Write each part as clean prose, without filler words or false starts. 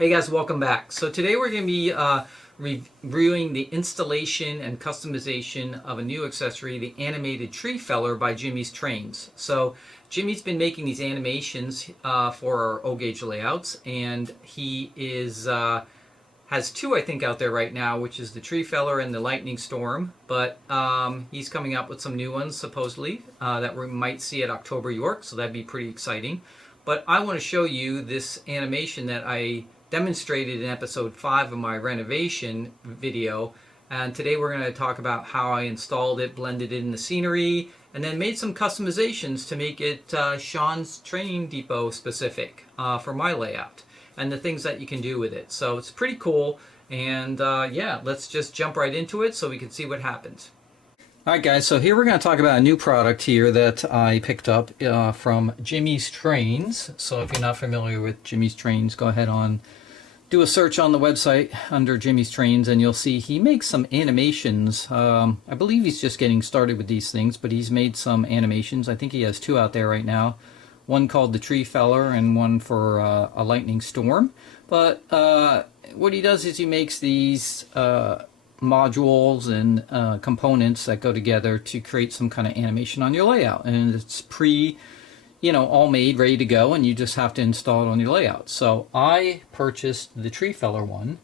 Hey guys, welcome back. So today we're going to be reviewing the installation and customization of a new accessory, the animated tree feller by Jimmy's Trains. So Jimmy's been making these animations for our O-gauge layouts, and he has two, I think, out there right now, which is the tree feller and the lightning storm. But he's coming up with some new ones, supposedly, that we might see at October York, so that'd be pretty exciting. But I want to show you this animation that I demonstrated in episode 5 of my renovation video, and today we're going to talk about how I installed it, blended it in the scenery, and then made some customizations to make it Sean's Train Depot specific for my layout, and the things that you can do with it. So it's pretty cool, and yeah, let's just jump right into it so we can see what happens. Alright guys, so here we're going to talk about a new product here that I picked up from Jimmy's Trains. So if you're not familiar with Jimmy's Trains, go ahead on, do a search on the website under Jimmy's Trains, and you'll see he makes some animations. I believe he's just getting started with these things, but he's made some animations. I think he has two out there right now. One called the Tree Feller and one for a lightning storm. But what he does is he makes these modules and components that go together to create some kind of animation on your layout, and it's all made, ready to go, and you just have to install it on your layout. So I purchased the tree feller one.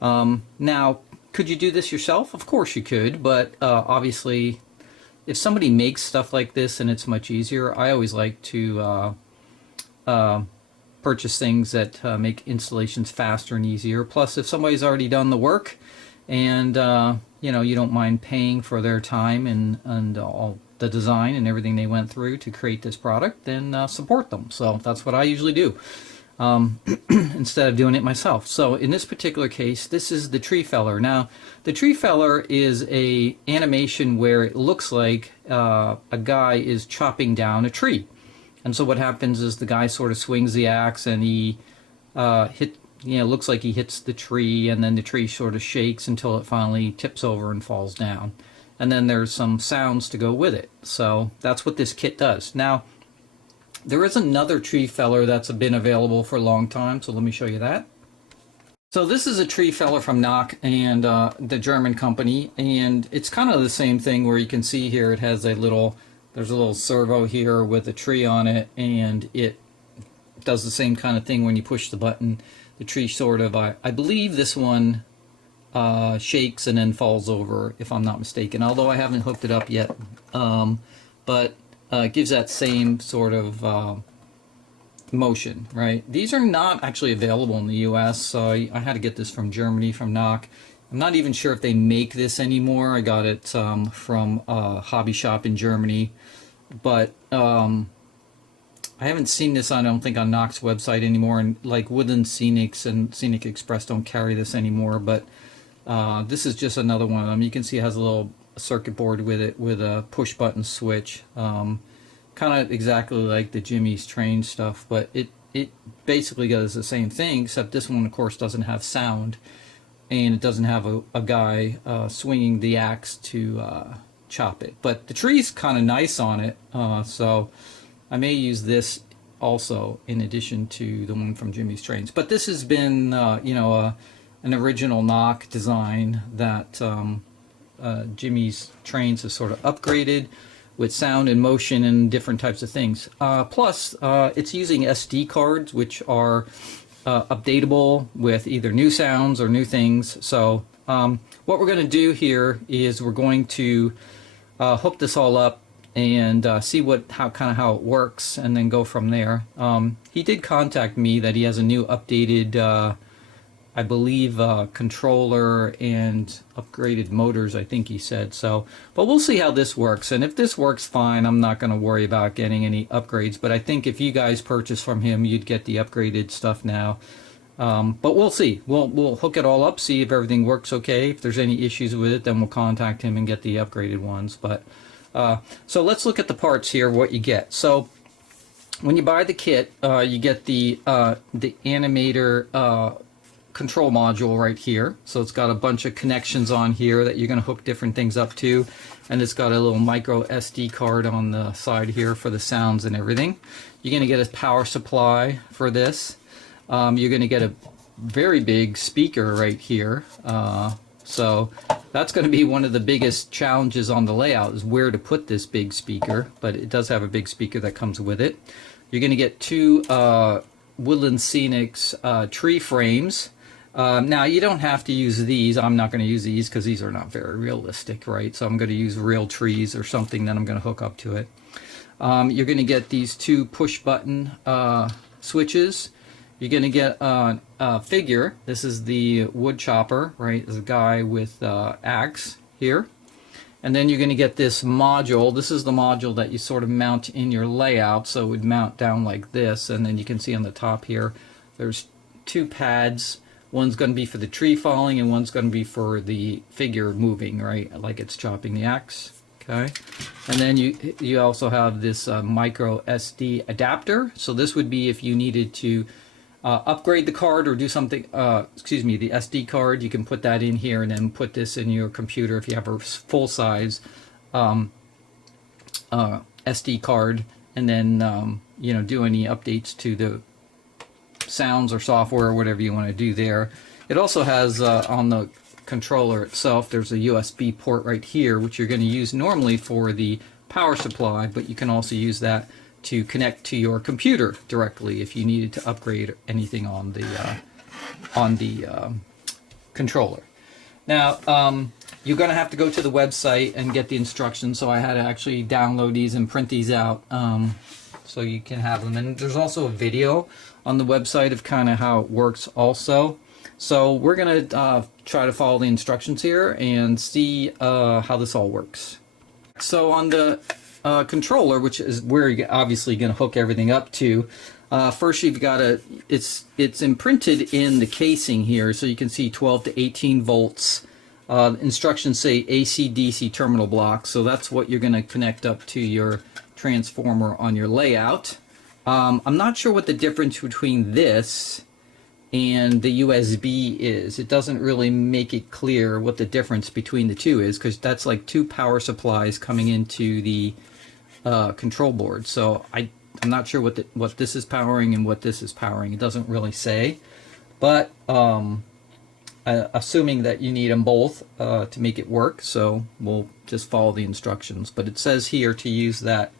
Now, could you do this yourself? Of course you could, but obviously if somebody makes stuff like this and it's much easier, I always like to purchase things that make installations faster and easier. Plus, if somebody's already done the work and you don't mind paying for their time and all the design and everything they went through to create this product, then support them. So that's what I usually do instead of doing it myself. So in this particular case, this is the tree feller. Now, the tree feller is a animation where it looks like a guy is chopping down a tree. And so what happens is the guy sort of swings the axe and he looks like he hits the tree, and then the tree sort of shakes until it finally tips over and falls down. And then there's some sounds to go with it. So that's what this kit does. Now, there is another tree feller that's been available for a long time, so let me show you that. So this is a tree feller from Knock, and the German company, and it's kind of the same thing where you can see here it has there's a little servo here with a tree on it, and it does the same kind of thing when you push the button. The tree sort of, I believe this one shakes and then falls over, if I'm not mistaken, although I haven't hooked it up yet. But it gives that same sort of motion, right? These are not actually available in the US, so I had to get this from Germany, from Knock. I'm not even sure if they make this anymore. I got it from a hobby shop in Germany, but I haven't seen this, I don't think, on Knock's website anymore, and like Woodland Scenics and Scenic Express don't carry this anymore, but this is just another one of them. You can see it has a little circuit board with it with a push button switch, kind of exactly like the Jimmy's Train stuff, but it basically does the same thing, except this one of course doesn't have sound, and it doesn't have a guy swinging the axe to chop it. But the tree's kind of nice on it, so I may use this also in addition to the one from Jimmy's Trains. But this has been, an original Knock design that Jimmy's Trains has sort of upgraded with sound and motion and different types of things. Plus, it's using SD cards, which are updatable with either new sounds or new things. So what we're going to do here is we're going to hook this all up and see how it works, and then go from there. He did contact me that he has a new updated, I believe, controller and upgraded motors, I think he said. So, but we'll see how this works, and if this works fine, I'm not going to worry about getting any upgrades. But I think if you guys purchase from him, you'd get the upgraded stuff now. But we'll see. We'll hook it all up, see if everything works okay. If there's any issues with it, then we'll contact him and get the upgraded ones. But so let's look at the parts here, what you get. So when you buy the kit, you get the animator control module right here. So it's got a bunch of connections on here that you're going to hook different things up to, and it's got a little micro SD card on the side here for the sounds and everything. You're going to get a power supply for this. You're going to get very big speaker right here. So that's going to be one of the biggest challenges on the layout, is where to put this big speaker, but it does have a big speaker that comes with it. You're going to get two Woodland Scenics tree frames. Now you don't have to use these. I'm not going to use these because these are not very realistic, right? So I'm going to use real trees or something that I'm going to hook up to it. You're going to get these two push button switches. You're going to get a figure. This is the wood chopper, right? There's a guy with axe here. And then you're going to get this module. This is the module that you sort of mount in your layout. So it would mount down like this. And then you can see on the top here, there's two pads. One's going to be for the tree falling, and one's going to be for the figure moving, right? Like it's chopping the axe. Okay. And then you also have this micro SD adapter. So this would be if you needed to upgrade the card or do something, the SD card, you can put that in here and then put this in your computer if you have a full-size SD card, and then do any updates to the sounds or software or whatever you want to do there. It also has on the controller itself, there's a USB port right here, which you're going to use normally for the power supply, but you can also use that to connect to your computer directly if you needed to upgrade anything on the controller. Now you're going to have to go to the website and get the instructions, so I had to actually download these and print these out so you can have them. And there's also a video on the website of kind of how it works also. So we're going to try to follow the instructions here and see how this all works. So on the controller, which is where you're obviously going to hook everything up to, first you've got it's imprinted in the casing here, so you can see 12 to 18 volts. Instructions say AC/DC terminal block, so that's what you're going to connect up to your transformer on your layout. I'm not sure what the difference between this and the USB is. It doesn't really make it clear what the difference between the two is, because that's like two power supplies coming into the control board. So I'm not sure what this is powering and what this is powering. It doesn't really say, but assuming that you need them both to make it work, so we'll just follow the instructions. But it says here to use that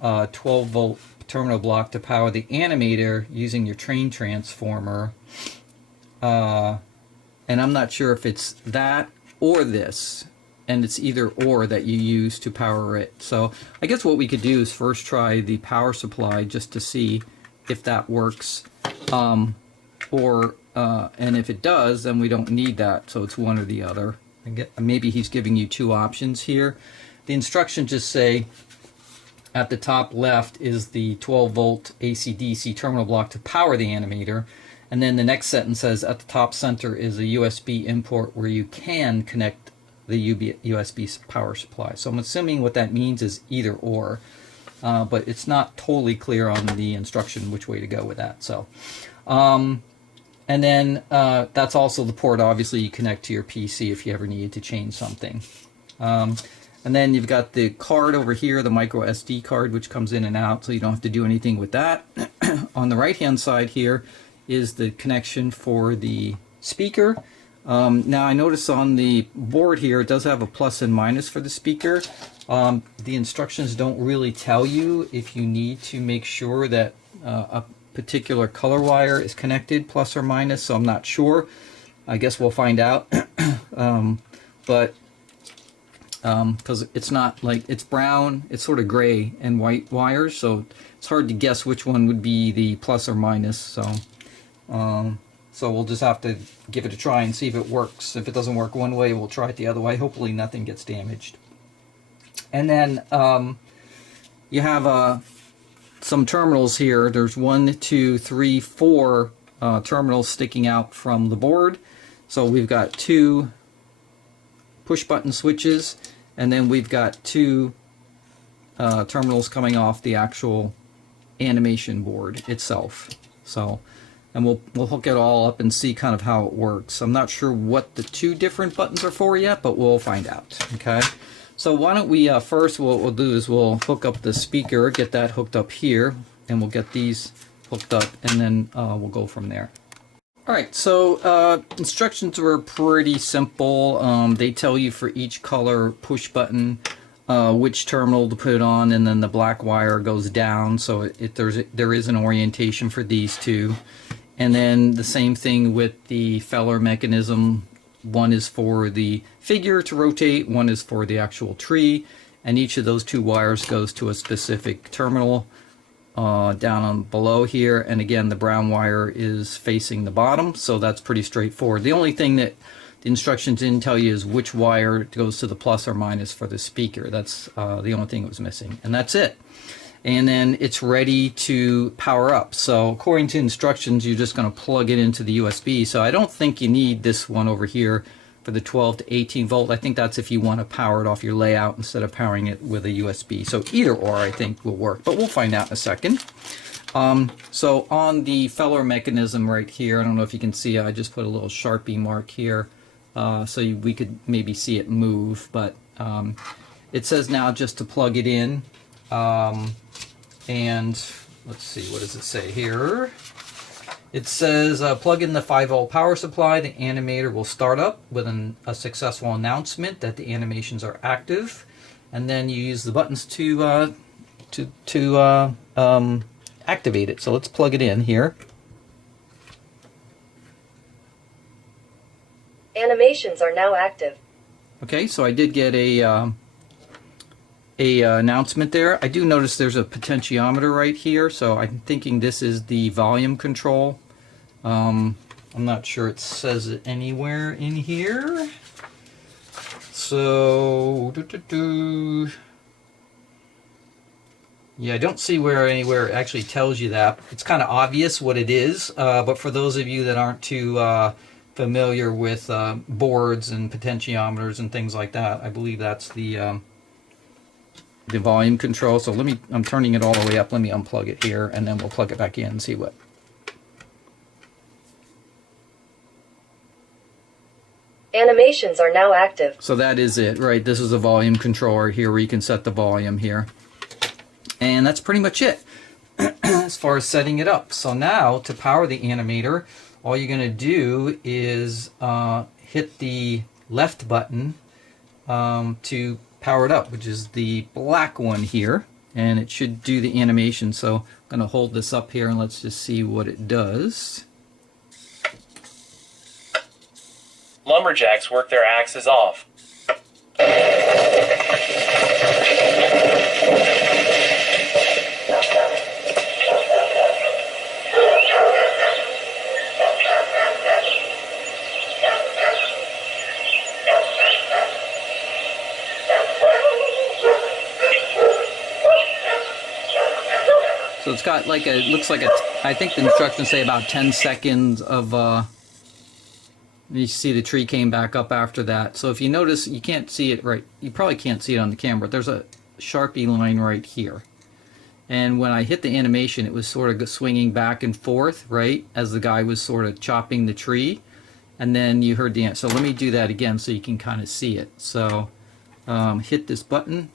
12 volt terminal block to power the animator using your train transformer, and I'm not sure if it's that or this, and it's either or that you use to power it. So I guess what we could do is first try the power supply just to see if that works, and if it does, then we don't need that, so it's one or the other. Maybe he's giving you two options here. The instructions just say at the top left is the 12 volt AC/DC terminal block to power the animator, and then the next sentence says at the top center is a USB import where you can connect the USB power supply. So I'm assuming what that means is either or, but it's not totally clear on the instruction which way to go with that. So and then that's also the port obviously you connect to your PC if you ever needed to change something. And then you've got the card over here, the micro SD card, which comes in and out, so you don't have to do anything with that. On the right hand side here is the connection for the speaker. Now I notice on the board here it does have a plus and minus for the speaker. The instructions don't really tell you if you need to make sure that a particular color wire is connected, plus or minus, so I'm not sure. I guess we'll find out. Because it's not like, it's brown, it's sort of gray and white wires, so it's hard to guess which one would be the plus or minus. So we'll just have to give it a try and see if it works. If it doesn't work one way, we'll try it the other way. Hopefully nothing gets damaged. And then you have some terminals here. There's 1, 2, 3, 4 terminals sticking out from the board. So we've got 2 push button switches, and then we've got 2 terminals coming off the actual animation board itself. So, and we'll hook it all up and see kind of how it works. I'm not sure what the 2 different buttons are for yet, but we'll find out. Okay, so why don't we first, what we'll do is we'll hook up the speaker, get that hooked up here, and we'll get these hooked up, and then we'll go from there. All right, so instructions were pretty simple. They tell you for each color push button which terminal to put on, and then the black wire goes down. So there is an orientation for these two, and then the same thing with the feller mechanism. One is for the figure to rotate, one is for the actual tree, and each of those two wires goes to a specific terminal. Down on below here, and again the brown wire is facing the bottom, so that's pretty straightforward. The only thing that the instructions didn't tell you is which wire goes to the plus or minus for the speaker. That's the only thing that was missing, and that's it. And then it's ready to power up. So according to instructions, you're just going to plug it into the USB. So I don't think you need this one over here for the 12 to 18 volt. I think that's if you want to power it off your layout instead of powering it with a USB. So either or I think will work, but we'll find out in a second. So on the feller mechanism right here, I don't know if you can see, I just put a little Sharpie mark here so we could maybe see it move, but it says now just to plug it in, and let's see, what does it say here? It says plug in the 5-volt power supply. The animator will start up with a successful announcement that the animations are active, and then you use the buttons to activate it. So let's plug it in here. Animations are now active. Okay, so I did get a announcement there. I do notice there's a potentiometer right here, so I'm thinking this is the volume control. I'm not sure it says it anywhere in here. So, yeah, I don't see anywhere it actually tells you that. It's kind of obvious what it is, but for those of you that aren't too familiar with boards and potentiometers and things like that, I believe that's the volume control. So I'm turning it all the way up. Let me unplug it here, and then we'll plug it back in and see what. Animations are now active. So that is it, right? This is a volume controller here where you can set the volume here. And that's pretty much it as far as setting it up. So now to power the animator, all you're going to do is hit the left button to power it up, which is the black one here. And it should do the animation. So I'm going to hold this up here and let's just see what it does. Lumberjacks work their axes off. So it's got like looks like I think the instructions say about 10 seconds of you see the tree came back up after that. So if you notice, you can't see it right. You probably can't see it on the camera. There's a Sharpie line right here. And when I hit the animation, it was sort of swinging back and forth, right, as the guy was sort of chopping the tree. And then you heard the answer. So let me do that again so you can kind of see it. So hit this button.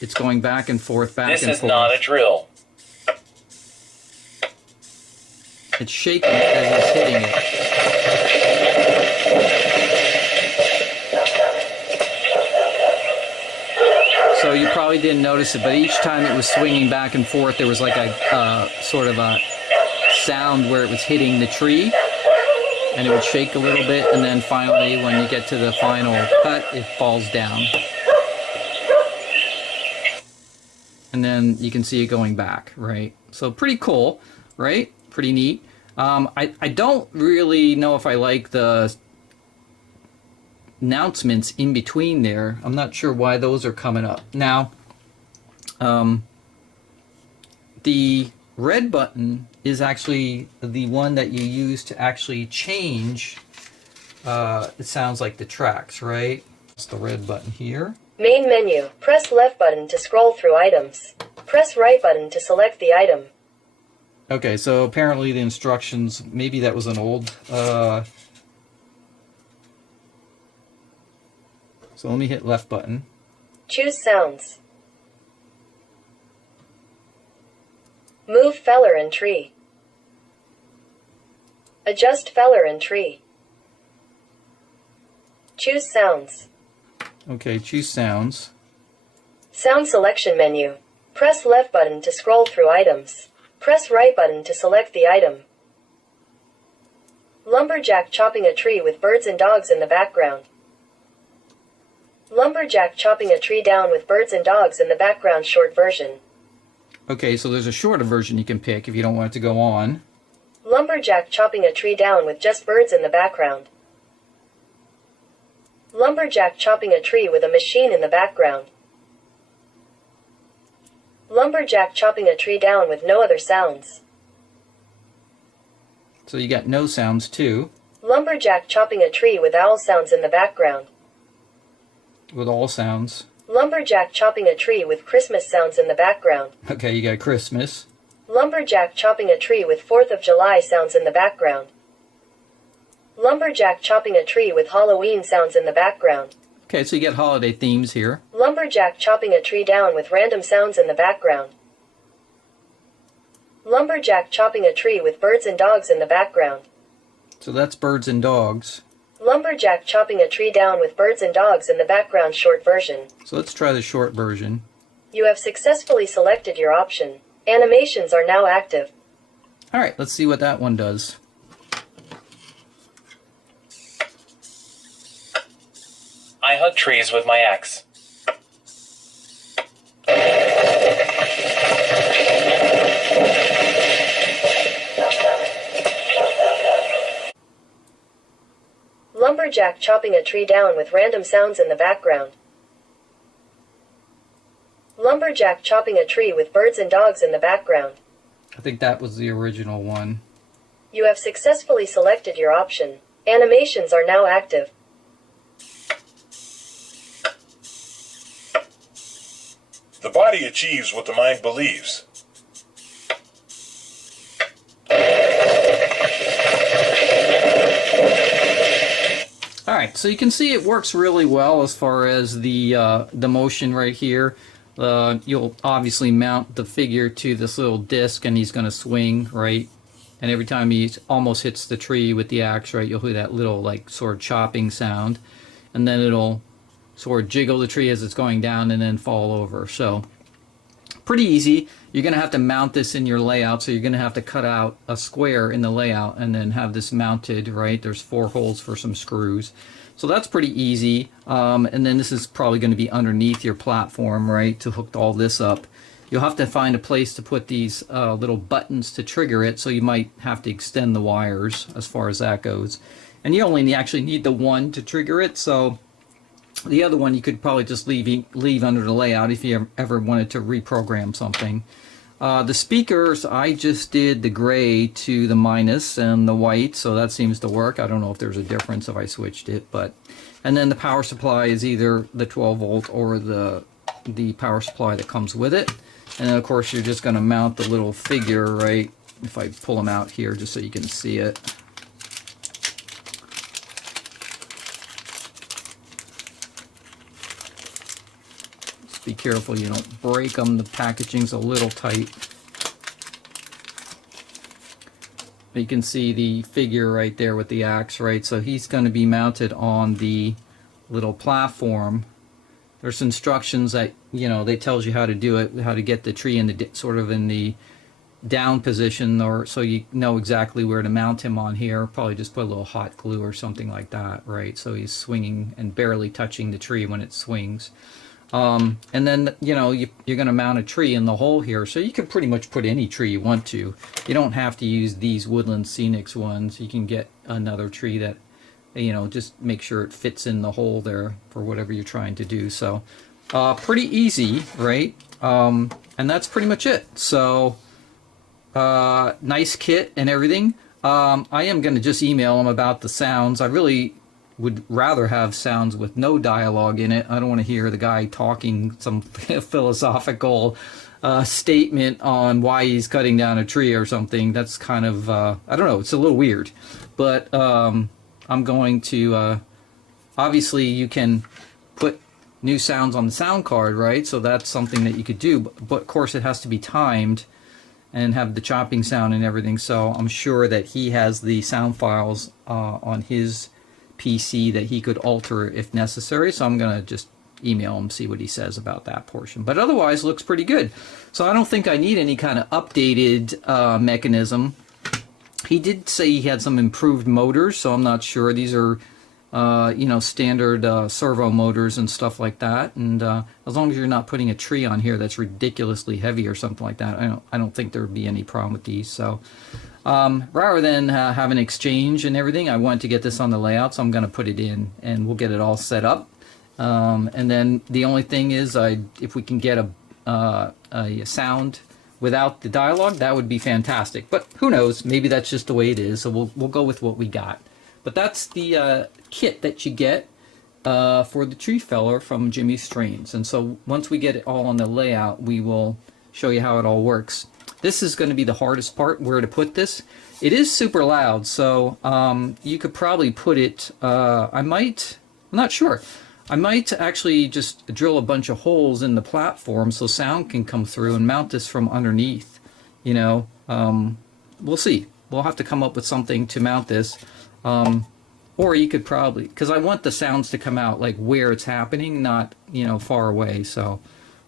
It's going back and forth, back and forth. This is not a drill. It's shaking as it's hitting it. So you probably didn't notice it, but each time it was swinging back and forth, there was like a sort of a sound where it was hitting the tree, and it would shake a little bit, and then finally, when you get to the final cut, it falls down. And then you can see it going back, right? So pretty cool, right? Pretty neat. I don't really know if I like the announcements in between there. I'm not sure why those are coming up. Now, the red button is actually the one that you use to actually change, it sounds like the tracks, right? It's the red button here. Main menu. Press left button to scroll through items. Press right button to select the item. Okay, so apparently the instructions, maybe that was an old, so let me hit left button. Choose sounds. Move feller and tree. Adjust feller and tree. Choose sounds. Okay, choose sounds. Sound selection menu. Press left button to scroll through items. Press right button to select the item. Lumberjack chopping a tree with birds and dogs in the background. Lumberjack chopping a tree down with birds and dogs in the background, short version. Okay, so there's a shorter version you can pick if you don't want it to go on. Lumberjack chopping a tree down with just birds in the background. Lumberjack chopping a tree with a machine in the background. Lumberjack chopping a tree down with no other sounds. So you got no sounds too. Lumberjack chopping a tree with owl sounds in the background. With all sounds. Lumberjack chopping a tree with Christmas sounds in the background. Okay, you got Christmas. Lumberjack chopping a tree with 4th of July sounds in the background. Lumberjack chopping a tree with Halloween sounds in the background. Okay, so you get holiday themes here. Lumberjack chopping a tree down with random sounds in the background. Lumberjack chopping a tree with birds and dogs in the background. So that's birds and dogs. Lumberjack chopping a tree down with birds and dogs in the background, short version. So let's try the short version. You have successfully selected your option. Animations are now active. All right, let's see what that one does. I hug trees with my axe. Lumberjack chopping a tree down with random sounds in the background. Lumberjack chopping a tree with birds and dogs in the background. I think that was the original one. You have successfully selected your option. Animations are now active. The body achieves what the mind believes. Alright, so you can see it works really well as far as the motion right here. You'll obviously mount the figure to this little disc and he's going to swing, right? And every time he almost hits the tree with the axe, right, you'll hear that little like sort of chopping sound. And then it'll sort of jiggle the tree as it's going down and then fall over. So pretty easy. You're going to have to mount this in your layout, so you're going to have to cut out a square in the layout and then have this mounted, right? There's 4 holes for some screws. So that's pretty easy. And then this is probably going to be underneath your platform, right, to hook all this up. You'll have to find a place to put these little buttons to trigger it, so you might have to extend the wires as far as that goes. And you only actually need the one to trigger it, so the other one you could probably just leave under the layout if you ever wanted to reprogram something. The speakers, I just did the gray to the minus and the white, so that seems to work. I don't know if there's a difference if I switched it, but and then the power supply is either the 12 volt or the power supply that comes with it. And then of course you're just going to mount the little figure, right? If I pull them out here just so you can see it. Be careful you don't break them. The packaging's a little tight. But you can see the figure right there with the axe, right? So he's going to be mounted on the little platform. There's instructions that, you know, they tells you how to do it, how to get the tree in the sort of in the down position, or so you know exactly where to mount him on here. Probably just put a little hot glue or something like that, right? So he's swinging and barely touching the tree when it swings. And then, you know, you're going to mount a tree in the hole here, so you can pretty much put any tree you want to. You don't have to use these Woodland Scenics ones. You can get another tree that, you know, just make sure it fits in the hole there for whatever you're trying to do. So pretty easy, right? And that's pretty much it. So nice kit and everything. I am going to just email them about the sounds. I really would rather have sounds with no dialogue in it. I don't want to hear the guy talking some philosophical statement on why he's cutting down a tree or something. That's kind of, I don't know, it's a little weird. But I'm going to, obviously you can put new sounds on the sound card, right? So that's something that you could do. But of course it has to be timed. and have the chopping sound and everything. So I'm sure that he has the sound files on his PC that he could alter if necessary. So I'm gonna just email him, see what he says about that portion. But otherwise, looks pretty good. So I don't think I need any kind of updated mechanism. He did say he had some improved motors, so I'm not sure. These are you know, standard servo motors and stuff like that. And as long as you're not putting a tree on here that's ridiculously heavy or something like that, I don't think there would be any problem with these. So rather than have an exchange and everything, I wanted to get this on the layout, so I'm going to put it in, and we'll get it all set up. And then the only thing is, if we can get a sound without the dialogue, that would be fantastic. But who knows? Maybe that's just the way it is. So we'll go with what we got. But that's the kit that you get for the tree feller from Jimmy Strains. And so once we get it all on the layout, we will show you how it all works. This is going to be the hardest part, where to put this. It is super loud, so you could probably put it, I'm not sure. I might actually just drill a bunch of holes in the platform so sound can come through and mount this from underneath. You know, we'll see. We'll have to come up with something to mount this. Or you could probably, because I want the sounds to come out like where it's happening, not, you know, far away. So,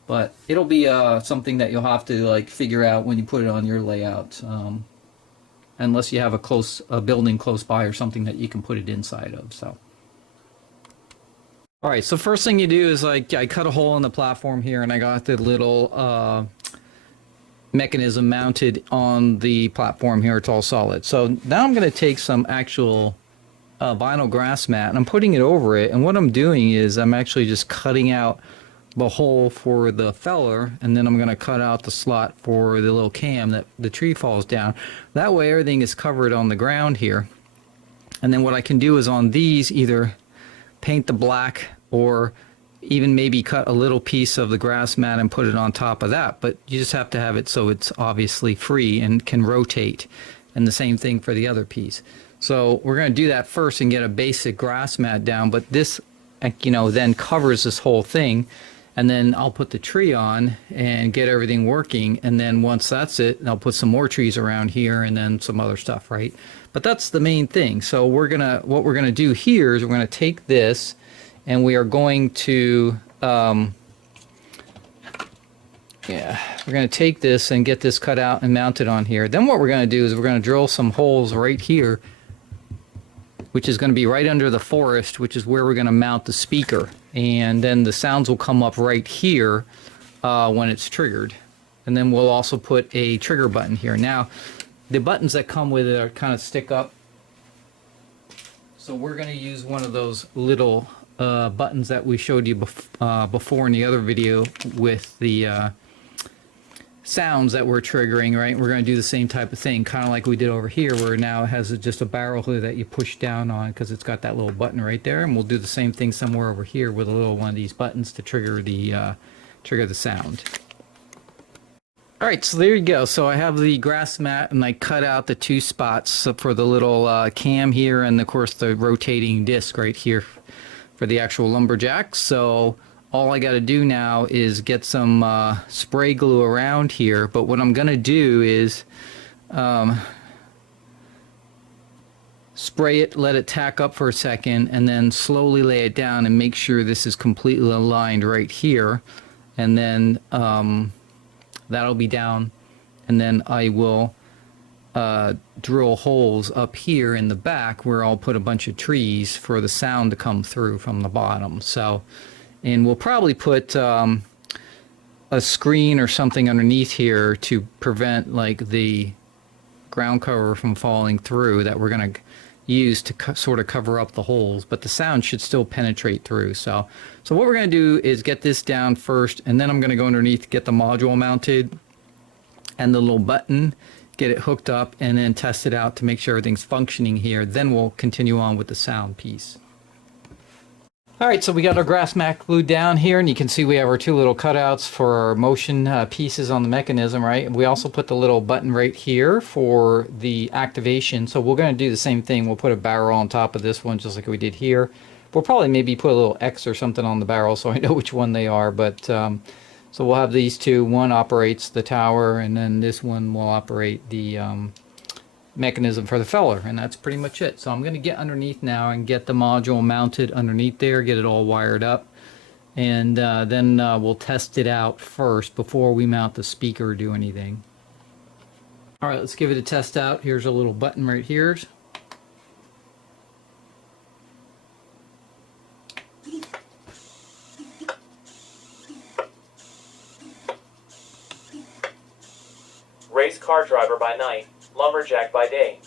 but it'll be something that you'll have to like figure out when you put it on your layout. Unless you have a building close by or something that you can put it inside of. So. All right, so first thing you do is like I cut a hole in the platform here, and I got the little mechanism mounted on the platform here. It's all solid. So now I'm going to take some actual vinyl grass mat, and I'm putting it over it. And what I'm doing is I'm actually just cutting out the hole for the feller, and then I'm going to cut out the slot for the little cam that the tree falls down. That way everything is covered on the ground here. And then what I can do is on these either paint the black, or even maybe cut a little piece of the grass mat and put it on top of that. But you just have to have it so it's obviously free and can rotate. And the same thing for the other piece. So we're going to do that first and get a basic grass mat down. But this, you know, then covers this whole thing. And then I'll put the tree on and get everything working. And then once that's it, I'll put some more trees around here and then some other stuff, right? But that's the main thing. So what we're gonna do here is we're gonna take this, and we are going to we're gonna take this and get this cut out and mounted on here. Then what we're gonna do is we're gonna drill some holes right here, which is gonna be right under the forest, which is where we're gonna mount the speaker. And then the sounds will come up right here when it's triggered. And then we'll also put a trigger button here. Now, the buttons that come with it are kind of stick up. So we're going to use one of those little buttons that we showed you before in the other video with the sounds that we're triggering, right? We're going to do the same type of thing, kind of like we did over here, where now it has just a barrel here that you push down on because it's got that little button right there. And we'll do the same thing somewhere over here with a little one of these buttons to trigger the sound. All right, so there you go. So I have the grass mat, and I cut out the two spots for the little cam here, and of course the rotating disc right here for the actual lumberjack. So all I got to do now is get some spray glue around here. But what I'm going to do is spray it, let it tack up for a second, and then slowly lay it down and make sure this is completely aligned right here. And then that'll be down, and then I will drill holes up here in the back where I'll put a bunch of trees for the sound to come through from the bottom. So, and we'll probably put a screen or something underneath here to prevent like the ground cover from falling through that we're going to use to sort of cover up the holes, but the sound should still penetrate through. So what we're going to do is get this down first, and then I'm going to go underneath, get the module mounted and the little button, get it hooked up, and then test it out to make sure everything's functioning here. Then we'll continue on with the sound piece. All right, so we got our grass mat glued down here, and you can see we have our two little cutouts for our motion pieces on the mechanism, right? We also put the little button right here for the activation. So we're going to do the same thing. We'll put a barrel on top of this one, just like we did here. We'll probably maybe put a little X or something on the barrel so I know which one they are, but So we'll have these two. One operates the tower, and then this one will operate the mechanism for the feller, and that's pretty much it. So I'm going to get underneath now and get the module mounted underneath there, get it all wired up, and then we'll test it out first before we mount the speaker or do anything. All right, let's give it a test out. Here's a little button right here. Race car driver by night, lumberjack by day.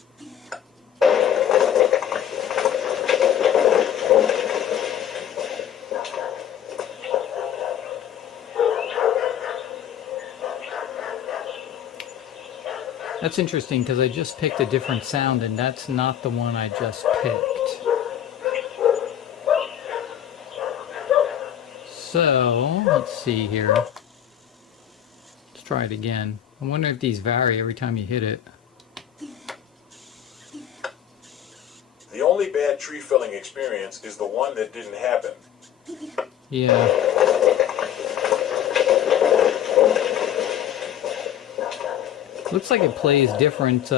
That's interesting because I just picked a different sound and that's not the one I just picked. So, let's see here. Let's try it again. I wonder if these vary every time you hit it. The only bad tree felling experience is the one that didn't happen. Yeah. Looks like it plays different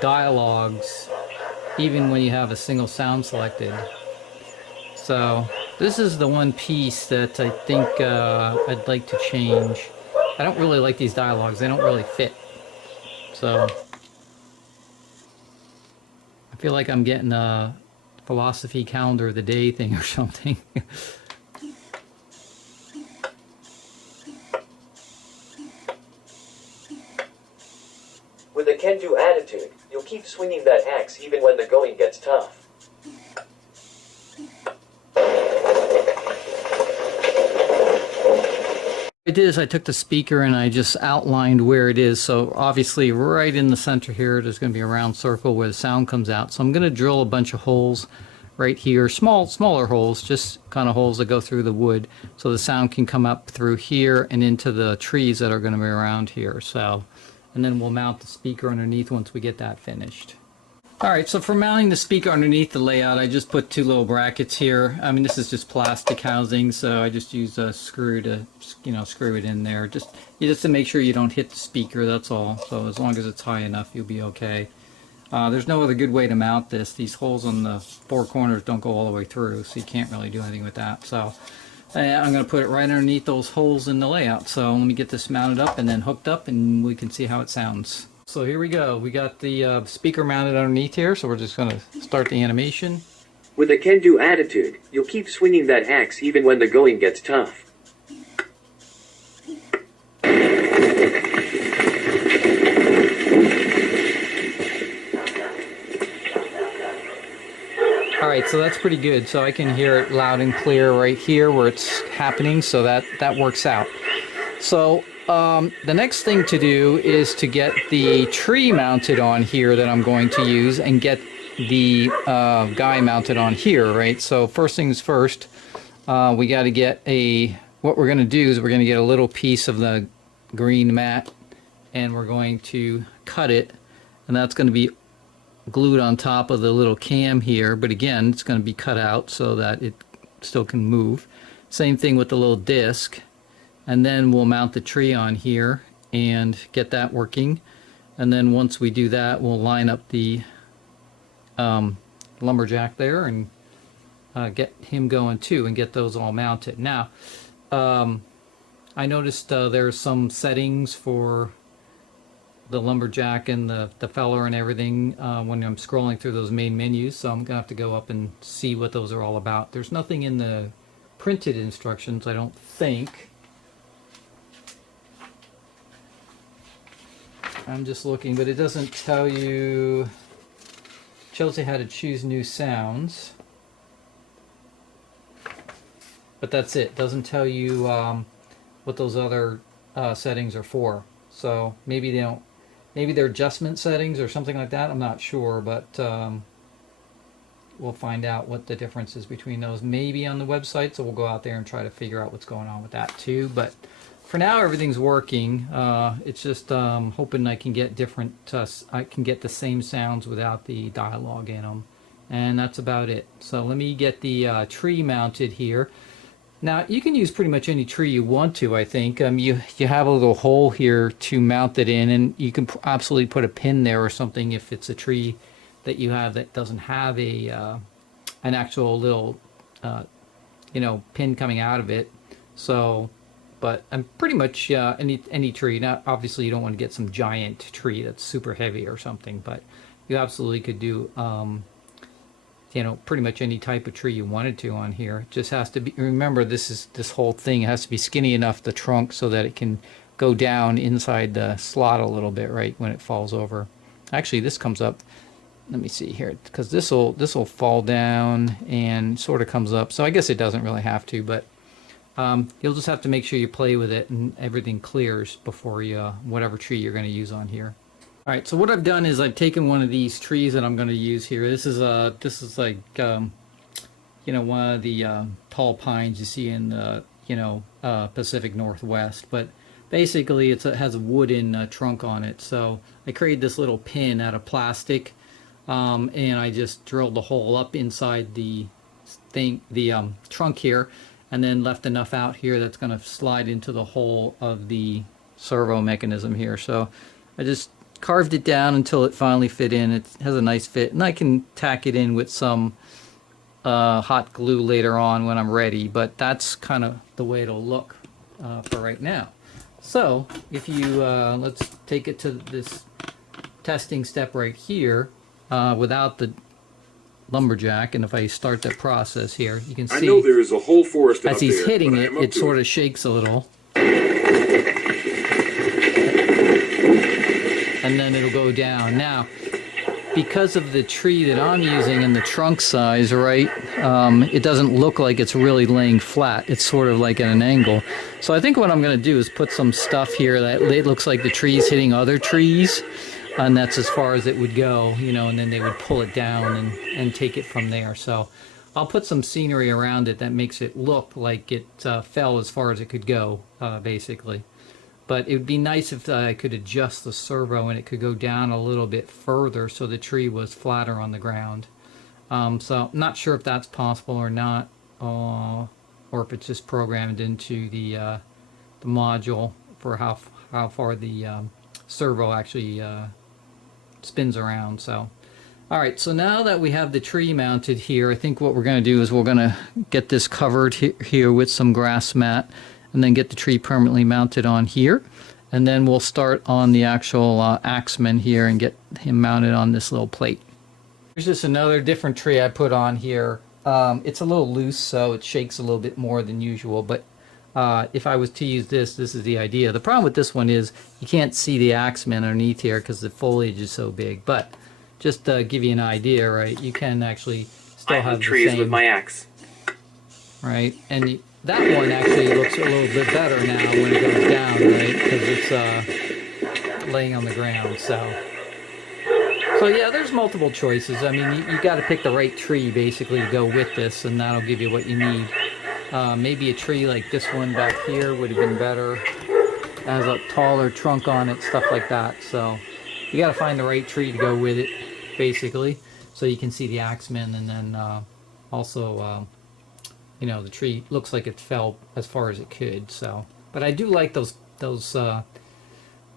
dialogues even when you have a single sound selected. So this is the one piece that I think I'd like to change. I don't really like these dialogues. They don't really fit. So I feel like I'm getting a philosophy calendar of the day thing or something. With a can-do attitude, you'll keep swinging that axe even when the going gets tough. What I did is I took the speaker and I just outlined where it is. So obviously right in the center here, there's going to be a round circle where the sound comes out. So I'm going to drill a bunch of holes right here, smaller holes, just kind of holes that go through the wood. So the sound can come up through here and into the trees that are going to be around here. So, and then we'll mount the speaker underneath once we get that finished. Alright, so for mounting the speaker underneath the layout, I just put two little brackets here. I mean, this is just plastic housing, so I just use a screw to, screw it in there. Just to make sure you don't hit the speaker, that's all. So as long as it's high enough, you'll be okay. There's no other good way to mount this. These holes on the four corners don't go all the way through, so you can't really do anything with that. So I'm going to put it right underneath those holes in the layout. So let me get this mounted up and then hooked up, and we can see how it sounds. So here we go. We got the speaker mounted underneath here, so we're just going to start the animation. With a can-do attitude, you'll keep swinging that axe even when the going gets tough. Alright, so that's pretty good. So I can hear it loud and clear right here where it's happening, so that works out. So the next thing to do is to get the tree mounted on here that I'm going to use and get the guy mounted on here, right? So first things first, we got to get what we're going to do is we're going to get a little piece of the green mat and we're going to cut it, and that's going to be glued on top of the little cam here, but again, it's going to be cut out so that it still can move. Same thing with the little disc. And then we'll mount the tree on here and get that working. And then once we do that, we'll line up the lumberjack there and get him going too and get those all mounted. Now, I noticed there's some settings for the lumberjack and the feller and everything when I'm scrolling through those main menus, so I'm going to have to go up and see what those are all about. There's nothing in the printed instructions, I don't think. I'm just looking, but it doesn't tell you. It tells you how to choose new sounds, but that's it. It doesn't tell you what those other settings are for. So maybe they don't. Maybe they're adjustment settings or something like that. I'm not sure, but we'll find out what the difference is between those. Maybe on the website, so we'll go out there and try to figure out what's going on with that too. But for now, everything's working. It's just hoping I can get different. I can get the same sounds without the dialogue in them, and that's about it. So let me get the tree mounted here. Now you can use pretty much any tree you want to. I think you have a little hole here to mount it in, and you can absolutely put a pin there or something if it's a tree that you have that doesn't have a an actual little pin coming out of it. So, but I'm pretty much any tree. Now, obviously, you don't want to get some giant tree that's super heavy or something, but you absolutely could do pretty much any type of tree you wanted to on here. It just has to be, remember, this whole thing has to be skinny enough, the trunk, so that it can go down inside the slot a little bit, right, when it falls over. Actually, this comes up, let me see here, because this'll fall down and sort of comes up, so I guess it doesn't really have to, but you'll just have to make sure you play with it and everything clears before you whatever tree you're going to use on here. All right, so what I've done is I've taken one of these trees that I'm going to use here. This is like one of the tall pines you see in the Pacific Northwest, but basically it has a wooden trunk on it. So I created this little pin out of plastic, and I just drilled the hole up inside the trunk here, and then left enough out here that's going to slide into the hole of the servo mechanism here. So I just carved it down until it finally fit in. It has a nice fit, and I can tack it in with some hot glue later on when I'm ready, but that's kind of the way it'll look for right now. So if you let's take it to this testing step right here without the lumberjack, and if I start the process here, you can see I know there is a whole forest as out he's there, hitting but I it, am up it to sort it. of shakes a little. And then it'll go down. Now, because of the tree that I'm using and the trunk size, right, it doesn't look like it's really laying flat. It's sort of like at an angle. So I think what I'm going to do is put some stuff here that it looks like the tree's hitting other trees, and that's as far as it would go, and then they would pull it down and take it from there. So I'll put some scenery around it that makes it look like it fell as far as it could go, basically. But it would be nice if I could adjust the servo and it could go down a little bit further so the tree was flatter on the ground. So I'm not sure if that's possible or not, or if it's just programmed into the module for how far the servo actually spins around. So, all right. So now that we have the tree mounted here, I think what we're going to do is we're going to get this covered here with some grass mat, and then get the tree permanently mounted on here, and then we'll start on the actual axeman here and get him mounted on this little plate. Here's just another different tree I put on here. It's a little loose, so it shakes a little bit more than usual, but if I was to use this is the idea. The problem with this one is you can't see the axeman underneath here because the foliage is so big, but just to give you an idea, right, you can actually still have the trees same, with my axe. right, and that one actually looks a little bit better now when it goes down, right? Because it's laying on the ground. So yeah, there's multiple choices. I mean, you got to pick the right tree basically to go with this, and that'll give you what you need. Maybe a tree like this one back here would have been better. It has a taller trunk on it, stuff like that. So you got to find the right tree to go with it, basically, so you can see the axeman, and then also. The tree looks like it fell as far as it could. So, but I do like those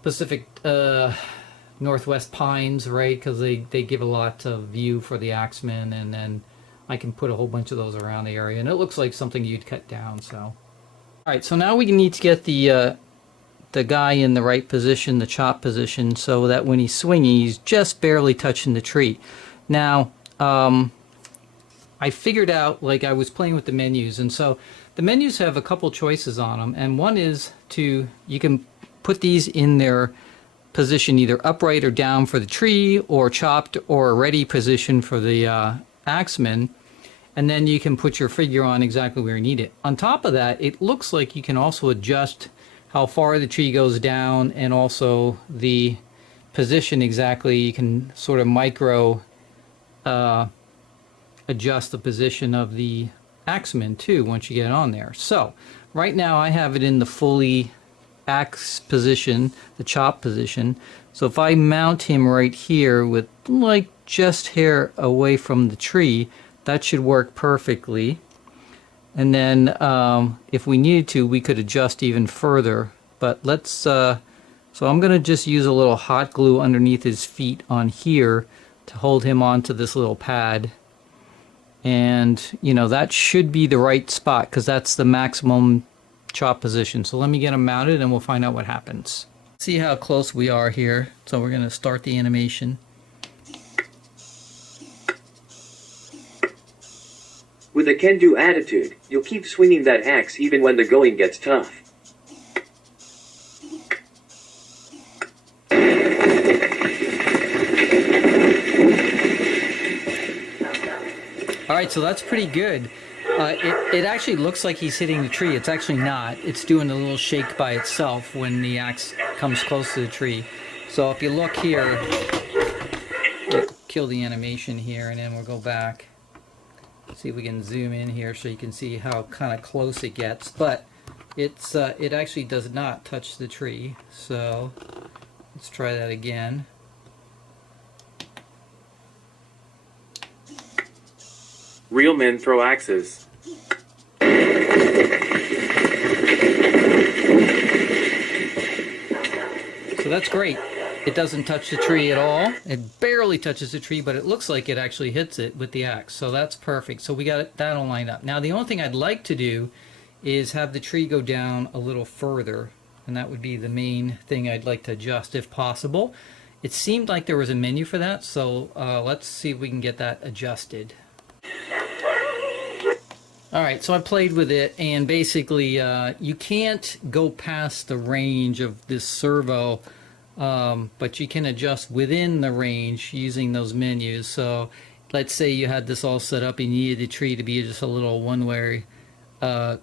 Pacific Northwest pines, right? Because they give a lot of view for the axeman, and then I can put a whole bunch of those around the area, and it looks like something you'd cut down. So, all right. So now we need to get the guy in the right position, the chop position, so that when he's swinging, he's just barely touching the tree. Now. I figured out, like, I was playing with the menus, and so the menus have a couple choices on them, and one is you can put these in their position either upright or down for the tree, or chopped or ready position for the axeman, and then you can put your figure on exactly where you need it. On top of that, it looks like you can also adjust how far the tree goes down, and also the position exactly. You can sort of micro adjust the position of the axeman too once you get on there. So right now I have it in the fully axe position, the chop position. So if I mount him right here with like just hair away from the tree, that should work perfectly. And then if we needed to, we could adjust even further. But let's, so I'm going to just use a little hot glue underneath his feet on here to hold him onto this little pad. And, you know, that should be the right spot because that's the maximum chop position. So let me get him mounted and we'll find out what happens. See how close we are here. So we're going to start the animation. With a can-do attitude, you'll keep swinging that axe even when the going gets tough. Alright, so that's pretty good. It actually looks like he's hitting the tree. It's actually not. It's doing a little shake by itself when the axe comes close to the tree. So if you look here, we'll kill the animation here and then we'll go back. See if we can zoom in here so you can see how kind of close it gets. But it's it actually does not touch the tree. So let's try that again. Real men throw axes. So that's great. It doesn't touch the tree at all. It barely touches the tree, but it looks like it actually hits it with the axe. So that's perfect. So we got that all lined up. Now the only thing I'd like to do is have the tree go down a little further. And that would be the main thing I'd like to adjust if possible. It seemed like there was a menu for that. So let's see if we can get that adjusted. Alright, so I played with it, and basically you can't go past the range of this servo, but you can adjust within the range using those menus. So let's say you had this all set up and you needed the tree to be just a little one way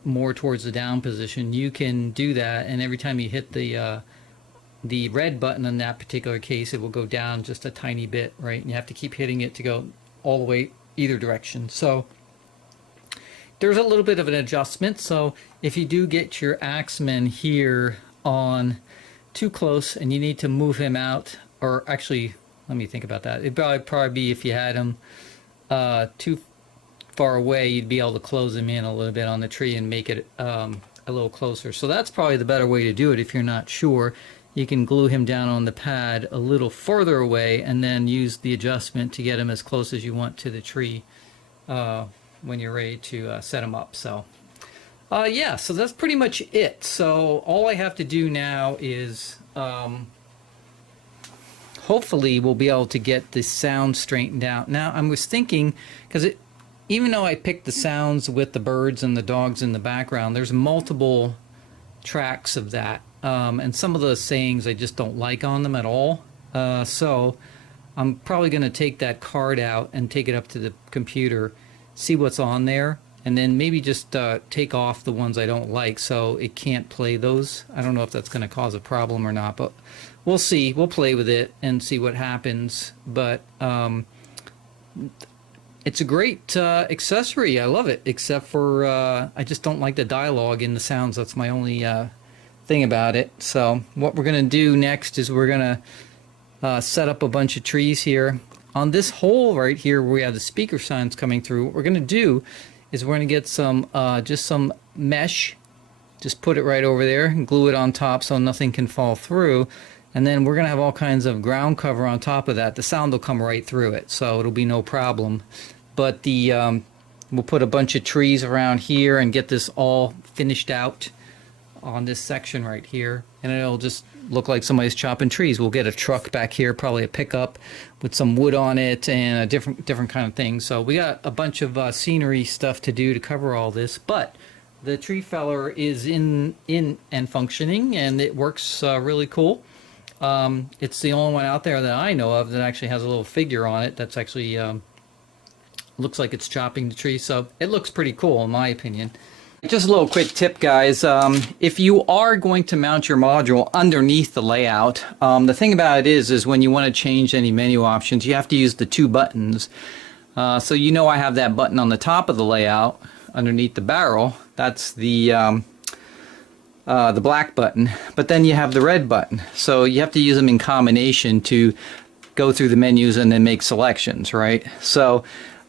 more towards the down position. You can do that, and every time you hit the red button in that particular case, it will go down just a tiny bit, right? And you have to keep hitting it to go all the way either direction. So there's a little bit of an adjustment. So if you do get your axeman here on too close and you need to move him out, or actually, let me think about that. It'd probably be if you had him too far away, you'd be able to close him in a little bit on the tree and make it a little closer. So that's probably the better way to do it if you're not sure. You can glue him down on the pad a little further away and then use the adjustment to get him as close as you want to the tree when you're ready to set him up. So yeah, so that's pretty much it. So all I have to do now is hopefully we'll be able to get the sound straightened out. Now I was thinking, because even though I picked the sounds with the birds and the dogs in the background, there's multiple tracks of that, and some of the sayings I just don't like on them at all. So I'm probably going to take that card out and take it up to the computer, see what's on there, and then maybe just take off the ones I don't like so it can't play those. I don't know if that's going to cause a problem or not, but we'll see. We'll play with it and see what happens. But it's a great accessory. I love it, except for I just don't like the dialogue in the sounds. That's my only thing about it. So what we're going to do next is we're going to set up a bunch of trees here. On this hole right here where we have the speaker signs coming through, what we're going to do is we're going to get some just some mesh, just put it right over there and glue it on top so nothing can fall through, and then we're going to have all kinds of ground cover on top of that. The sound will come right through it, so it'll be no problem. But the we'll put a bunch of trees around here and get this all finished out on this section right here, and it'll just look like somebody's chopping trees. We'll get a truck back here, probably a pickup with some wood on it and a different kind of thing. So we got a bunch of scenery stuff to do to cover all this, but the tree feller is in and functioning, and it works really cool. It's the only one out there that I know of that actually has a little figure on it that's actually looks like it's chopping the tree, so it looks pretty cool in my opinion. Just a little quick tip, guys. If you are going to mount your module underneath the layout, the thing about it is when you want to change any menu options, you have to use the two buttons. So you know I have that button on the top of the layout underneath the barrel. That's the black button. But then you have the red button. So you have to use them in combination to go through the menus and then make selections, right? So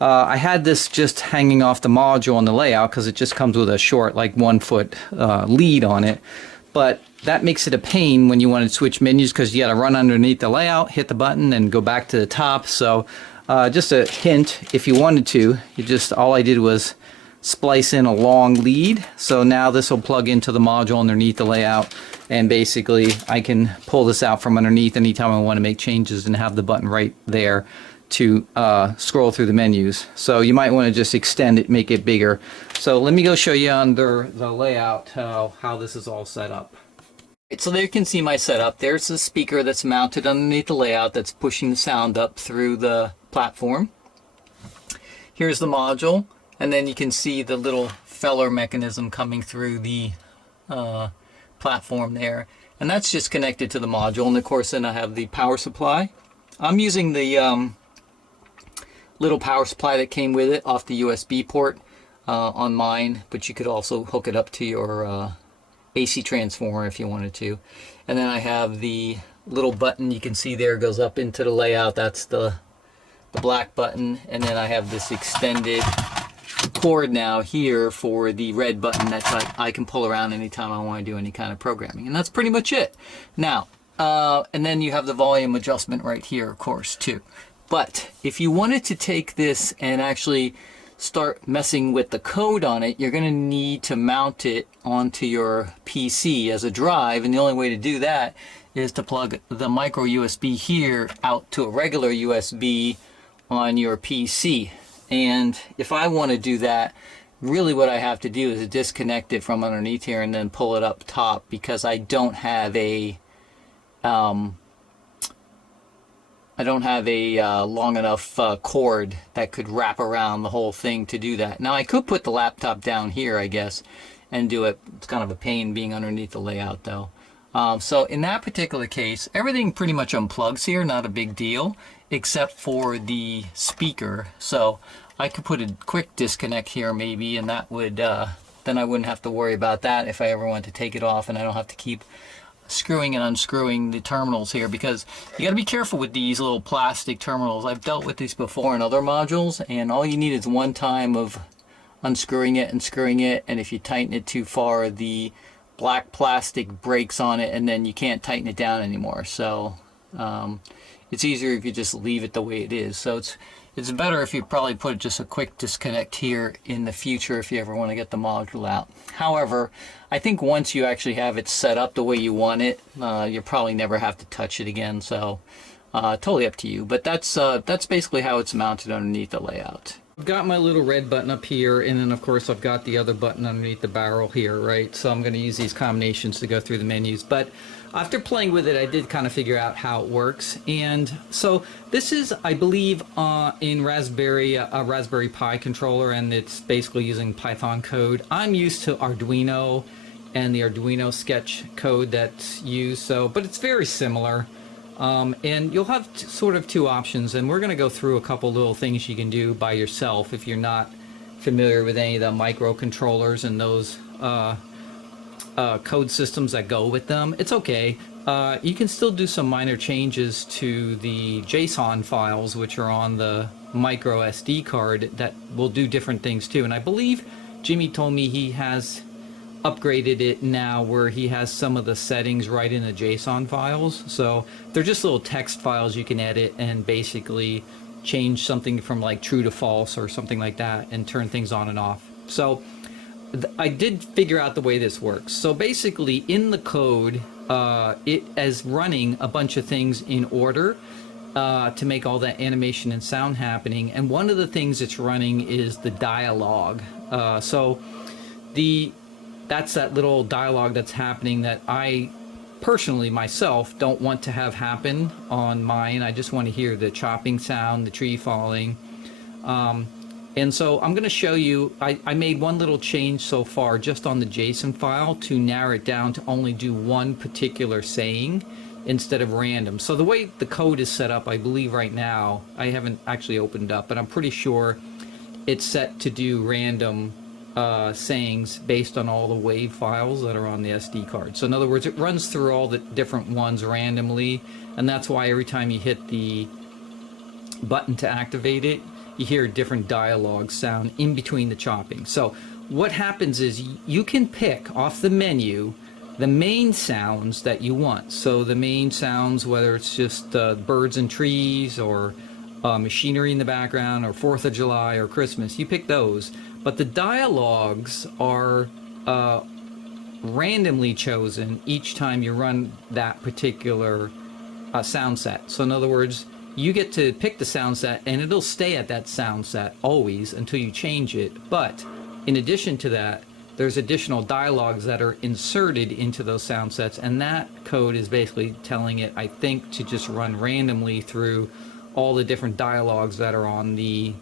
I had this just hanging off the module on the layout because it just comes with a short, like 1 foot lead on it. But that makes it a pain when you want to switch menus because you got to run underneath the layout, hit the button, and go back to the top. So just a hint, if you wanted to, all I did was splice in a long lead. So now this will plug into the module underneath the layout, and basically I can pull this out from underneath anytime I want to make changes and have the button right there to scroll through the menus. So you might want to just extend it, make it bigger. So let me go show you under the layout how this is all set up. So there you can see my setup. There's the speaker that's mounted underneath the layout that's pushing the sound up through the platform. Here's the module, and then you can see the little feller mechanism coming through the platform there. And that's just connected to the module. And of course then I have the power supply. I'm using the little power supply that came with it off the USB port on mine, but you could also hook it up to your AC transformer if you wanted to. And then I have the little button you can see there goes up into the layout. That's the black button. And then I have this extended cord now here for the red button that I can pull around anytime I want to do any kind of programming. And that's pretty much it. Now, and then you have the volume adjustment right here, of course, too. But if you wanted to take this and actually start messing with the code on it, you're going to need to mount it onto your PC as a drive, and the only way to do that is to plug the micro USB here out to a regular USB on your PC. And if I want to do that, really what I have to do is disconnect it from underneath here and then pull it up top, because I don't have a long enough cord that could wrap around the whole thing to do that. Now I could put the laptop down here, I guess, and do it. It's kind of a pain being underneath the layout though. So in that particular case, everything pretty much unplugs here, not a big deal, except for the speaker. So I could put a quick disconnect here maybe, and that would, then I wouldn't have to worry about that if I ever want to take it off, and I don't have to keep screwing and unscrewing the terminals here, because you got to be careful with these little plastic terminals. I've dealt with these before in other modules, and all you need is one time of unscrewing it and screwing it, and if you tighten it too far, the black plastic breaks on it, and then you can't tighten it down anymore. So it's easier if you just leave it the way it is. So it's better if you probably put just a quick disconnect here in the future if you ever want to get the module out. However, I think once you actually have it set up the way you want it, you'll probably never have to touch it again. So totally up to you. But that's basically how it's mounted underneath the layout. I've got my little red button up here, and then of course I've got the other button underneath the barrel here, right? So I'm going to use these combinations to go through the menus. But after playing with it, I did kind of figure out how it works. And so this is, I believe, in Raspberry, a Raspberry Pi controller, and it's basically using Python code. I'm used to Arduino and the Arduino sketch code that's used, so, but it's very similar. And you'll have sort of two options, and we're going to go through a couple little things you can do by yourself if you're not familiar with any of the microcontrollers and those code systems that go with them. It's okay. You can still do some minor changes to the JSON files, which are on the micro SD card, that will do different things too. And I believe Jimmy told me he has upgraded it now where he has some of the settings right in the JSON files. So they're just little text files you can edit and basically change something from like true to false or something like that and turn things on and off. So I did figure out the way this works. So basically in the code, it is running a bunch of things in order to make all that animation and sound happening. And one of the things it's running is the dialogue. That's that little dialogue that's happening that I personally myself don't want to have happen on mine. I just want to hear the chopping sound, the tree falling. And so I'm going to show you, I made one little change so far just on the JSON file to narrow it down to only do one particular saying instead of random. So the way the code is set up, I believe right now, I haven't actually opened up, but I'm pretty sure it's set to do random sayings based on all the WAV files that are on the SD card. So in other words, it runs through all the different ones randomly, and that's why every time you hit the button to activate it, you hear a different dialogue sound in between the chopping. So what happens is you can pick off the menu the main sounds that you want. So the main sounds, whether it's just birds and trees or machinery in the background or 4th of July or Christmas, you pick those. But the dialogues are randomly chosen each time you run that particular sound set. So in other words, you get to pick the sound set and it'll stay at that sound set always until you change it. But in addition to that, there's additional dialogues that are inserted into those sound sets, and that code is basically telling it, I think, to just run randomly through all the different dialogues that are on the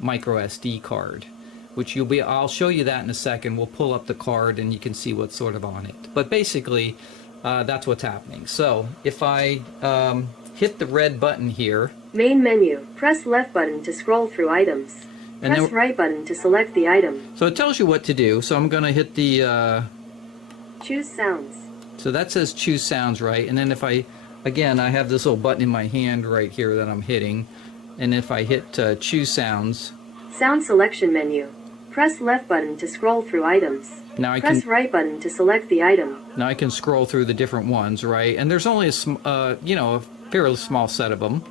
micro SD card, which I'll show you that in a second. We'll pull up the card and you can see what's sort of on it. But basically, that's what's happening. So if I hit the red button here. Main menu. Press left button to scroll through items. And press right button to select the item. So it tells you what to do. So I'm going to hit the... choose sounds. So that says choose sounds, right? And then if I have this little button in my hand right here that I'm hitting. And if I hit choose sounds. Sound selection menu. Press left button to scroll through items. Now press right button to select the item. Now I can scroll through the different ones, right? And there's only a fairly small set of them.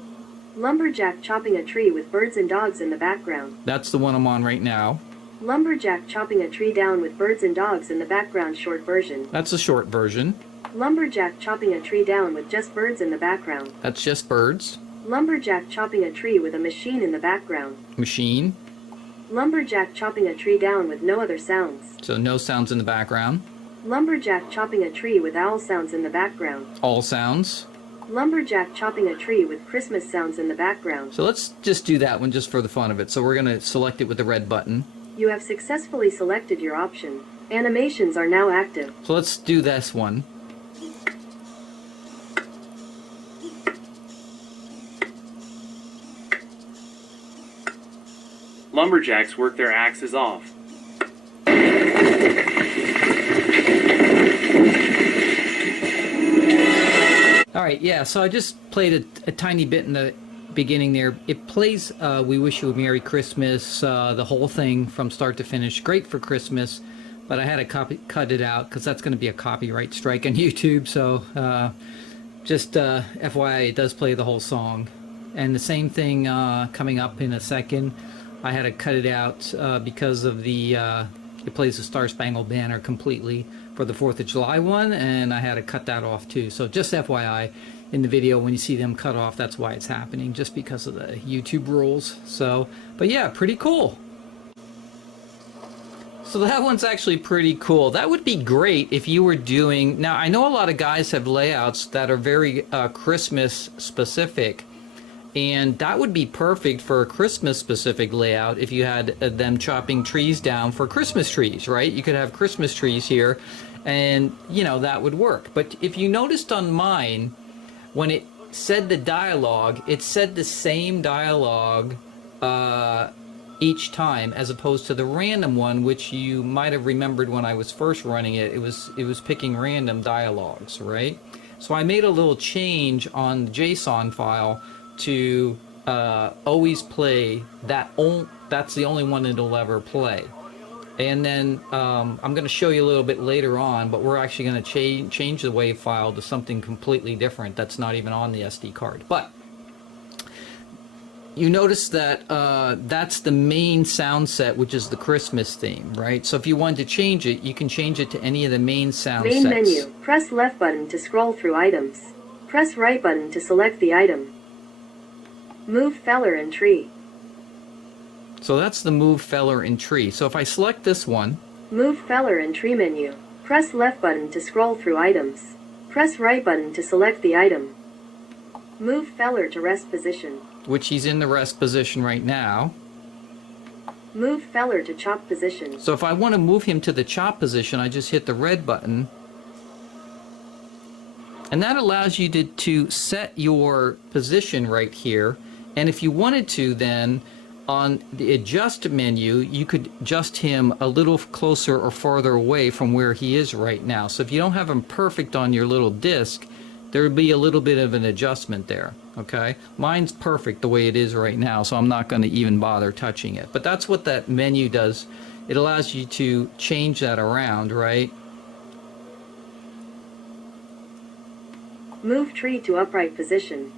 Lumberjack chopping a tree with birds and dogs in the background. That's the one I'm on right now. Lumberjack chopping a tree down with birds and dogs in the background, short version. That's a short version. Lumberjack chopping a tree down with just birds in the background. That's just birds. Lumberjack chopping a tree with a machine in the background. Machine. Lumberjack chopping a tree down with no other sounds. So no sounds in the background. Lumberjack chopping a tree with owl sounds in the background. All sounds. Lumberjack chopping a tree with Christmas sounds in the background. So let's just do that one just for the fun of it. So we're going to select it with the red button. You have successfully selected your option. Animations are now active. So let's do this one. Lumberjacks work their axes off. Alright, yeah, so I just played a tiny bit in the beginning there. It plays We Wish You a Merry Christmas, the whole thing from start to finish. Great for Christmas, but I had to cut it out because that's going to be a copyright strike on YouTube, so just FYI, it does play the whole song. And the same thing coming up in a second. I had to cut it out because of the it plays the Star Spangled Banner completely for the 4th of July one, and I had to cut that off too. So just FYI, in the video when you see them cut off, that's why it's happening, just because of the YouTube rules. So, but yeah, pretty cool. So that one's actually pretty cool. That would be great if you were doing... Now, I know a lot of guys have layouts that are very Christmas specific, and that would be perfect for a Christmas specific layout if you had them chopping trees down for Christmas trees, right? You could have Christmas trees here, and that would work. But if you noticed on mine, when it said the dialogue, it said the same dialogue each time, as opposed to the random one, which you might have remembered when I was first running it. It was picking random dialogues, right? So I made a little change on the JSON file to always play that's the only one it'll ever play. And then I'm going to show you a little bit later on, but we're actually going to change the WAV file to something completely different that's not even on the SD card. But you notice that that's the main sound set, which is the Christmas theme, right? So if you wanted to change it, you can change it to any of the main sound sets. Main menu. Press left button to scroll through items. Press right button to select the item. Move feller and tree. So that's the move feller and tree. So if I select this one, move feller and tree menu. Press left button to scroll through items. Press right button to select the item. Move feller to rest position. Which he's in the rest position right now. Move feller to chop position. So if I want to move him to the chop position, I just hit the red button. And that allows you to set your position right here. And if you wanted to, then on the adjust menu, you could adjust him a little closer or farther away from where he is right now. So if you don't have him perfect on your little disc, there would be a little bit of an adjustment there, okay? Mine's perfect the way it is right now, so I'm not going to even bother touching it. But that's what that menu does. It allows you to change that around, right? Move tree to upright position.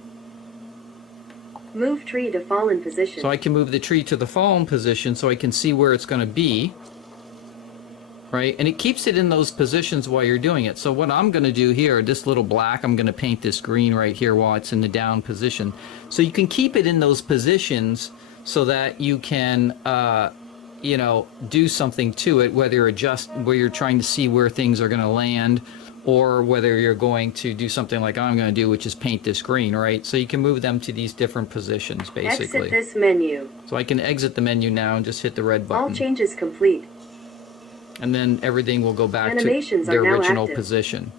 Move tree to fallen position. So I can move the tree to the fallen position so I can see where it's going to be, right? And it keeps it in those positions while you're doing it. So what I'm going to do here, this little black, I'm going to paint this green right here while it's in the down position. So you can keep it in those positions so that you can, you know, do something to it, whether you're trying to see where things are going to land, or whether you're going to do something like I'm going to do, which is paint this green, right? So you can move them to these different positions, basically. Exit this menu. So I can exit the menu now and just hit the red button. All changes complete. And then everything will go back Animations to the are now original active. position.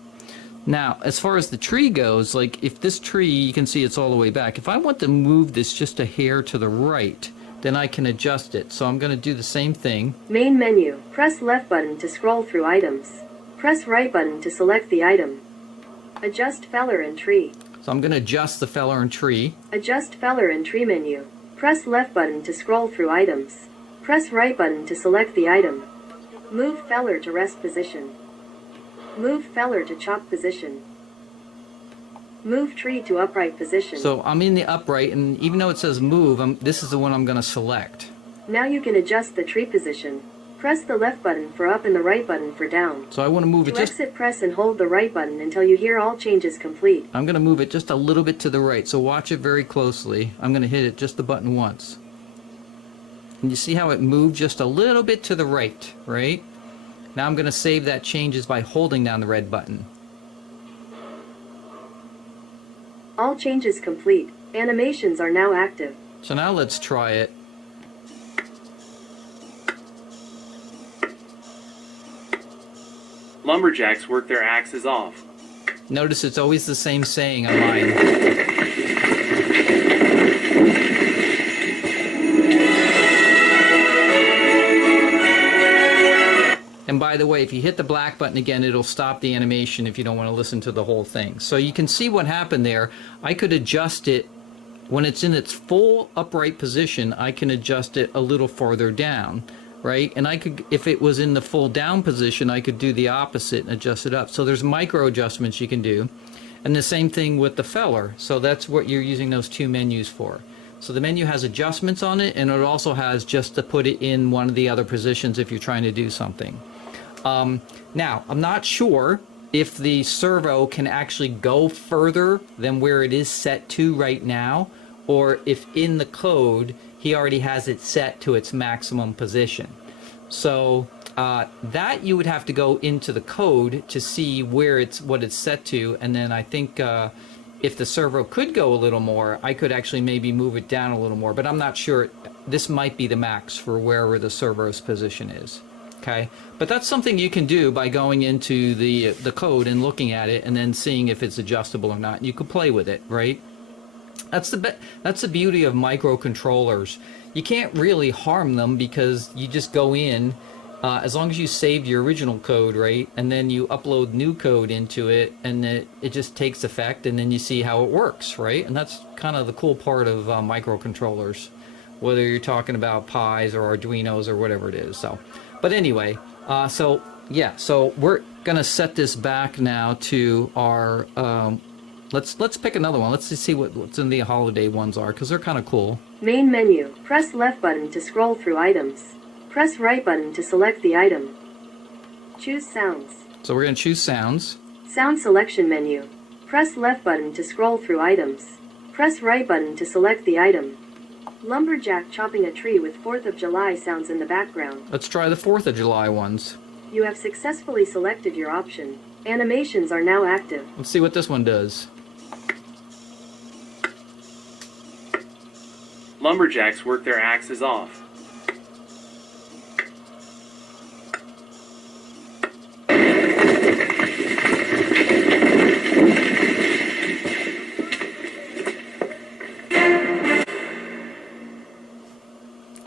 Now, as far as the tree goes, like if this tree, you can see it's all the way back. If I want to move this just a hair to the right, then I can adjust it. So I'm going to do the same thing. Main menu. Press left button to scroll through items. Press right button to select the item. Adjust feller and tree. So I'm going to adjust the feller and tree. Adjust feller and tree menu. Press left button to scroll through items. Press right button to select the item. Move feller to rest position. Move feller to chop position. Move tree to upright position. So I'm in the upright, and even though it says move, this is the one I'm going to select. Now you can adjust the tree position. Press the left button for up and the right button for down. So I want to move it To just... exit, press and hold the right button until you hear all changes complete. I'm going to move it just a little bit to the right, so watch it very closely. I'm going to hit it just the button once. And you see how it moved just a little bit to the right, right? Now I'm going to save that changes by holding down the red button. All changes complete. Animations are now active. So now let's try it. Lumberjacks work their axes off. Notice it's always the same saying on mine. And by the way, if you hit the black button again, it'll stop the animation if you don't want to listen to the whole thing. So you can see what happened there. I could adjust it when it's in its full upright position. I can adjust it a little farther down, right? And I could, if it was in the full down position, I could do the opposite and adjust it up. So there's micro adjustments you can do. And the same thing with the feller. So that's what you're using those two menus for. So the menu has adjustments on it, and it also has just to put it in one of the other positions if you're trying to do something. Now, I'm not sure if the servo can actually go further than where it is set to right now, or if in the code he already has it set to its maximum position. So that you would have to go into the code to see where what it's set to, and then I think if the servo could go a little more, I could actually maybe move it down a little more, but I'm not sure. This might be the max for wherever the servo's position is. Okay, but that's something you can do by going into the code and looking at it and then seeing if it's adjustable or not. You could play with it, right? That's the beauty of microcontrollers. You can't really harm them because you just go in, as long as you saved your original code, right? And then you upload new code into it, and it just takes effect, and then you see how it works, right? And that's kind of the cool part of microcontrollers, whether you're talking about Pis or Arduinos or whatever it is. So. But anyway, so we're gonna set this back now to our. Let's pick another one. Let's just see what's in the holiday ones are, because they're kind of cool. Main menu. Press left button to scroll through items. Press right button to select the item. Choose sounds. So we're gonna choose sounds. Sound selection menu. Press left button to scroll through items. Press right button to select the item. Lumberjack chopping a tree with 4th of July sounds in the background. Let's try the 4th of July ones. You have successfully selected your option. Animations are now active. Let's see what this one does. Lumberjacks work their axes off.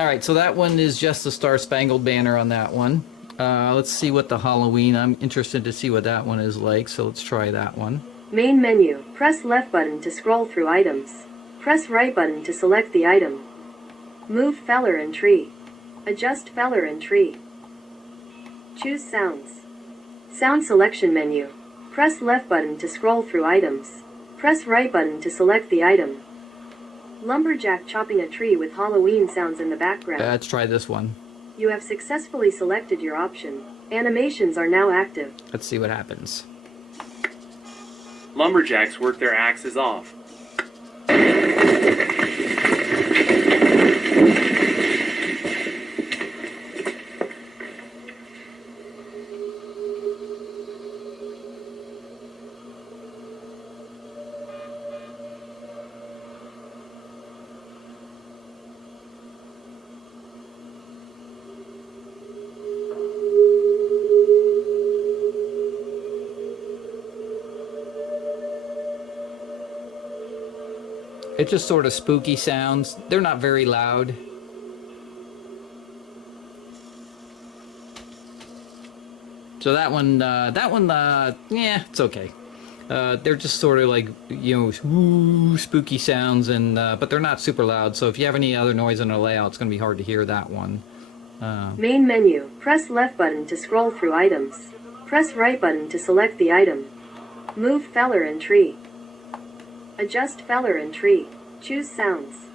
Alright, so that one is just the Star Spangled Banner on that one. Let's see what the Halloween, I'm interested to see what that one is like, so let's try that one. Main menu. Press left button to scroll through items. Press right button to select the item. Move feller and tree. Adjust feller and tree. Choose sounds. Sound selection menu. Press left button to scroll through items. Press right button to select the item. Lumberjack chopping a tree with Halloween sounds in the background. Let's try this one. You have successfully selected your option. Animations are now active. Let's see what happens. Lumberjacks work their axes off. It's just sort of spooky sounds. They're not very loud. So that one, yeah, it's okay. They're just sort of like, you know, ooh, spooky sounds, and but they're not super loud. So if you have any other noise in the layout, it's going to be hard to hear that one. Main menu. Press left button to scroll through items. Press right button to select the item. Move feller and tree. Adjust feller and tree. Choose sounds.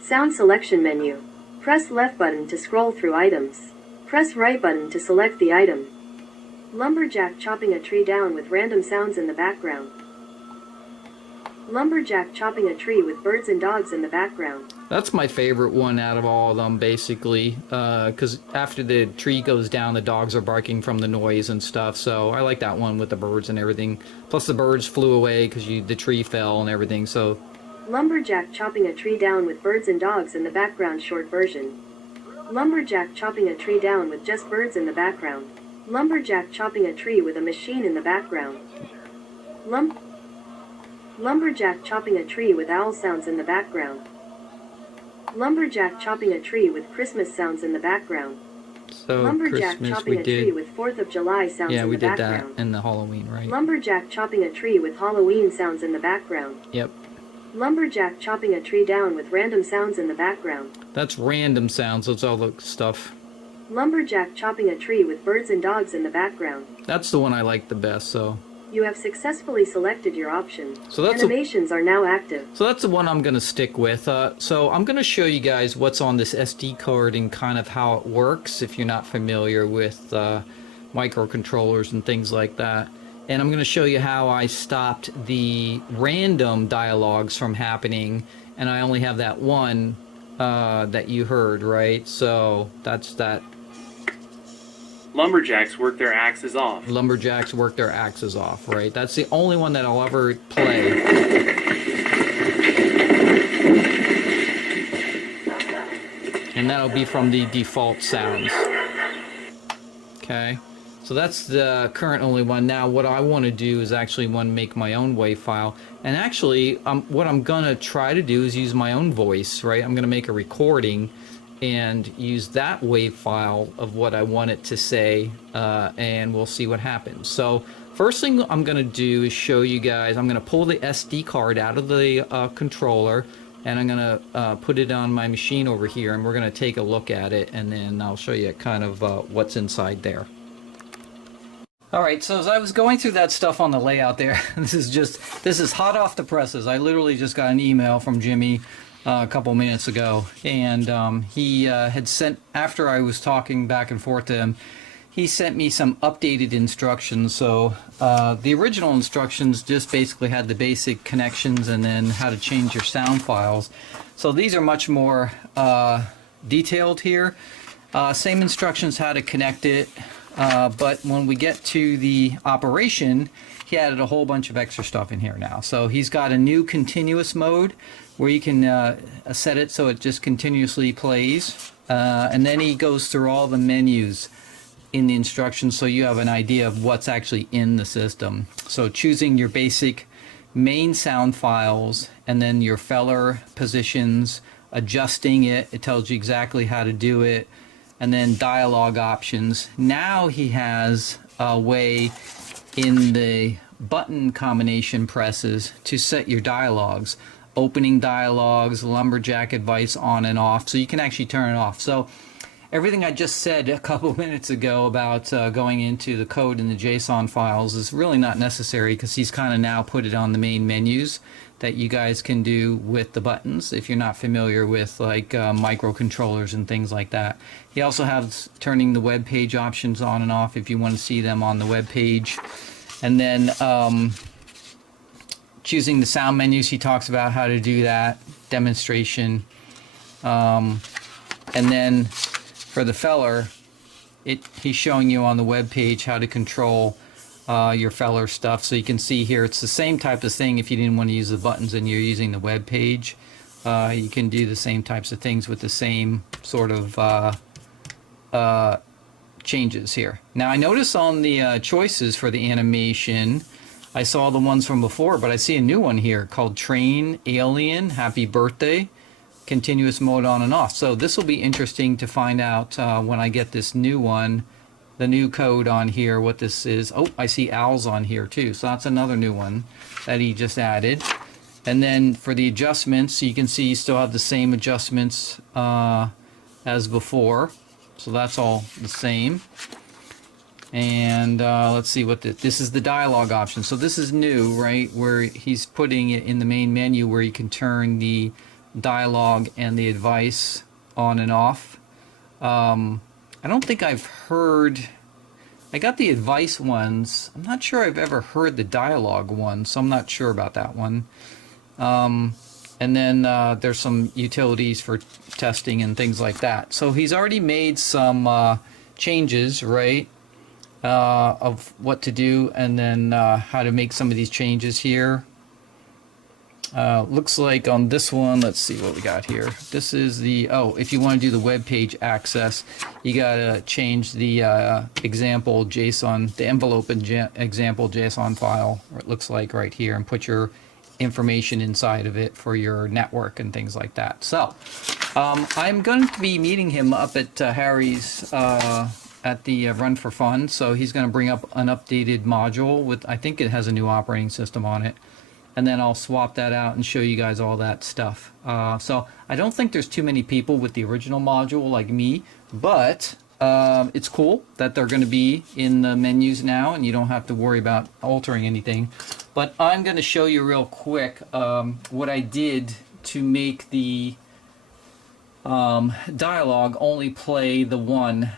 Sound selection menu. Press left button to scroll through items. Press right button to select the item. Lumberjack chopping a tree down with random sounds in the background. Lumberjack chopping a tree with birds and dogs in the background. That's my favorite one out of all of them, basically, because after the tree goes down, the dogs are barking from the noise and stuff, so I like that one with the birds and everything. Plus the birds flew away because the tree fell and everything, so... Lumberjack chopping a tree down with birds and dogs in the background short version. Lumberjack chopping a tree down with just birds in the background. Lumberjack chopping a tree with a machine in the background. Lumberjack chopping a tree with owl sounds in the background. Lumberjack chopping a tree with Christmas sounds in the background. So Lumberjack Christmas chopping we a tree did... with 4th of July sounds Yeah, in we the did background. that in the Halloween, right? Lumberjack chopping a tree with Halloween sounds in the background. Yep. Lumberjack chopping a tree down with random sounds in the background. That's random sounds, that's all the stuff. Lumberjack chopping a tree with birds and dogs in the background. That's the one I like the best, so... You have successfully selected your option. So that's Animations are now active. So that's the one I'm going to stick with. So I'm going to show you guys what's on this SD card and kind of how it works if you're not familiar with microcontrollers and things like that. And I'm going to show you how I stopped the random dialogues from happening, and I only have that one that you heard, right? So that's that. Lumberjacks work their axes off. Lumberjacks work their axes off, right? That's the only one that I'll ever play. And that'll be from the default sounds. Okay, so that's the current only one. Now what I want to do is actually want to make my own WAV file. And actually, what I'm going to try to do is use my own voice, right? I'm going to make a recording and use that WAV file of what I want it to say, and we'll see what happens. So first thing I'm going to do is show you guys, I'm going to pull the SD card out of the controller, and I'm going to put it on my machine over here, and we're going to take a look at it, and then I'll show you kind of what's inside there. Alright, so as I was going through that stuff on the layout there, this is hot off the presses. I literally just got an email from Jimmy a couple minutes ago, and he had sent, after I was talking back and forth to him, he sent me some updated instructions. So the original instructions just basically had the basic connections and then how to change your sound files. So these are much more detailed here. Same instructions how to connect it, but when we get to the operation, he added a whole bunch of extra stuff in here now. So he's got a new continuous mode where you can set it so it just continuously plays, and then he goes through all the menus in the instructions so you have an idea of what's actually in the system. So choosing your basic main sound files, and then your feller positions, adjusting it, it tells you exactly how to do it, and then dialogue options. Now he has a way in the button combination presses to set your dialogues. Opening dialogues, lumberjack advice on and off, so you can actually turn it off. So everything I just said a couple minutes ago about going into the code in the JSON files is really not necessary, because he's kind of now put it on the main menus that you guys can do with the buttons if you're not familiar with like microcontrollers and things like that. He also has turning the web page options on and off if you want to see them on the web page. And then choosing the sound menus, he talks about how to do that, demonstration. And then for the feller, he's showing you on the web page how to control your feller stuff. So you can see here it's the same type of thing. If you didn't want to use the buttons and you're using the web page, you can do the same types of things with the same sort of changes here. Now I notice on the choices for the animation, I saw the ones from before, but I see a new one here called Train Alien Happy Birthday, continuous mode on and off. So this will be interesting to find out when I get this new one, the new code on here, what this is. Oh, I see owls on here too, so that's another new one that he just added. And then for the adjustments, you can see you still have the same adjustments as before, so that's all the same. And let's see what this is, the dialogue option. So this is new, right, where he's putting it in the main menu where you can turn the dialogue and the advice on and off. I don't think I've heard, I got the advice ones. I'm not sure I've ever heard the dialogue one, so I'm not sure about that one. And then there's some utilities for testing and things like that. So he's already made some changes, right, of what to do, and then how to make some of these changes here. Looks like on this one, let's see what we got here. This is the, oh, if you want to do the web page access, you gotta change the example JSON, the envelope example JSON file, or it looks like right here, and put your information inside of it for your network and things like that. So I'm going to be meeting him up at Harry's at the Run for Fun. So he's going to bring up an updated module with, I think it has a new operating system on it. And then I'll swap that out and show you guys all that stuff. So I don't think there's too many people with the original module like me, but it's cool that they're going to be in the menus now and you don't have to worry about altering anything. But I'm going to show you real quick what I did to make the dialogue only play the one,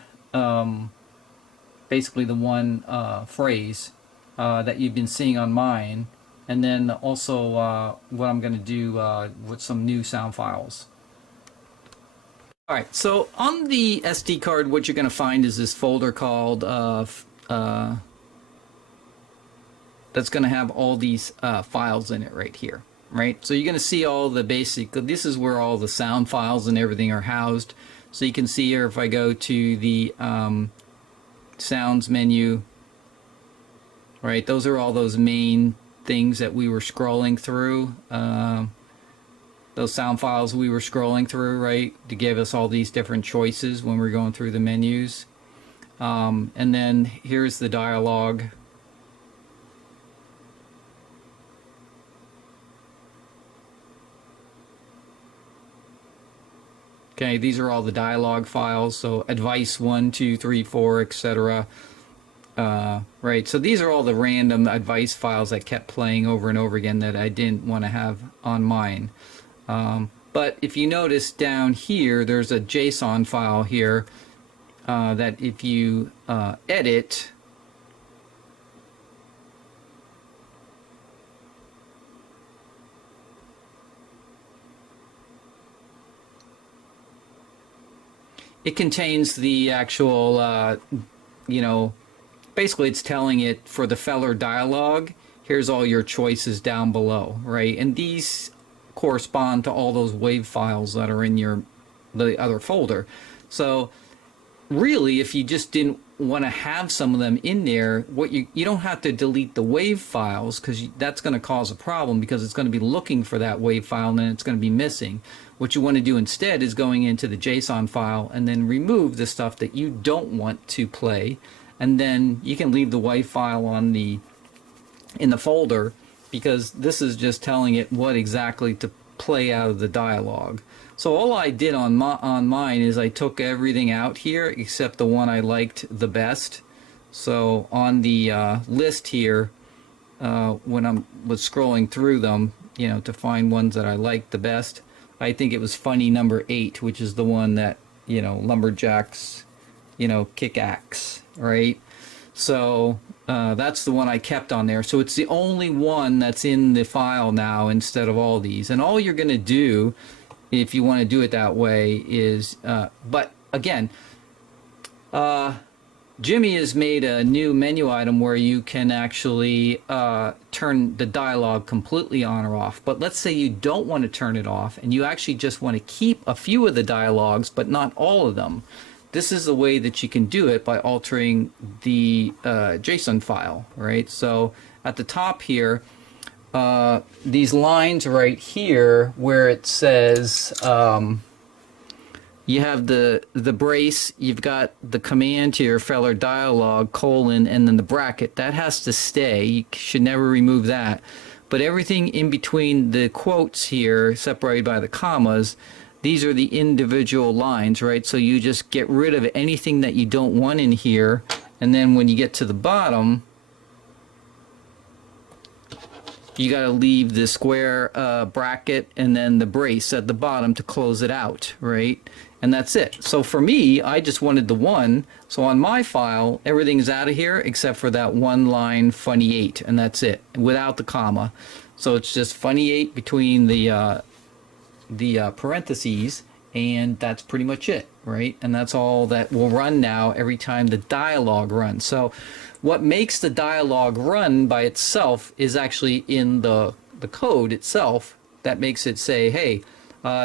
basically the one phrase that you've been seeing on mine. And then also what I'm going to do with some new sound files. Alright, so on the SD card, what you're going to find is this folder called that's going to have all these files in it right here, right? So you're going to see all the basic, this is where all the sound files and everything are housed. So you can see here, if I go to the sounds menu, right, those are all those main things that we were scrolling through, those sound files we were scrolling through, right, to give us all these different choices when we're going through the menus. And then here's the dialogue. Okay, these are all the dialogue files, so advice 1, 2, 3, 4, etc. Right, so these are all the random advice files that kept playing over and over again that I didn't want to have on mine. But if you notice down here, there's a JSON file here that if you edit, it contains the actual, you know, basically it's telling it for the feller dialogue, here's all your choices down below, right? And these correspond to all those WAV files that are in the other folder. So really, if you just didn't want to have some of them in there, what you don't have to delete the WAV files, because that's going to cause a problem, because it's going to be looking for that WAV file and then it's going to be missing. What you want to do instead is going into the JSON file and then remove the stuff that you don't want to play, and then you can leave the WAV file on the in the folder, because this is just telling it what exactly to play out of the dialogue. So all I did on mine is I took everything out here except the one I liked the best. So on the list here, when I was scrolling through them, you know, to find ones that I liked the best, I think it was funny number 8, which is the one that, you know, lumberjacks, you know, kick axe, right? So that's the one I kept on there. So it's the only one that's in the file now instead of all these. And all you're going to do, if you want to do it that way, is, but again, Jimmy has made a new menu item where you can actually turn the dialogue completely on or off. But let's say you don't want to turn it off and you actually just want to keep a few of the dialogues but not all of them. This is the way that you can do it by altering the JSON file, right? So at the top here, these lines right here where it says you have the brace, you've got the command here, feller dialogue, colon, and then the bracket. That has to stay. You should never remove that. But everything in between the quotes here, separated by the commas, these are the individual lines, right? So you just get rid of anything that you don't want in here, and then when you get to the bottom, you got to leave the square bracket and then the brace at the bottom to close it out, right? And that's it. So for me, I just wanted the one. So on my file, everything's out of here except for that one line, funny 8, and that's it, without the comma. So it's just funny 8 between the parentheses, and that's pretty much it, right? And that's all that will run now every time the dialogue runs. So what makes the dialogue run by itself is actually in the code itself. That makes it say, hey,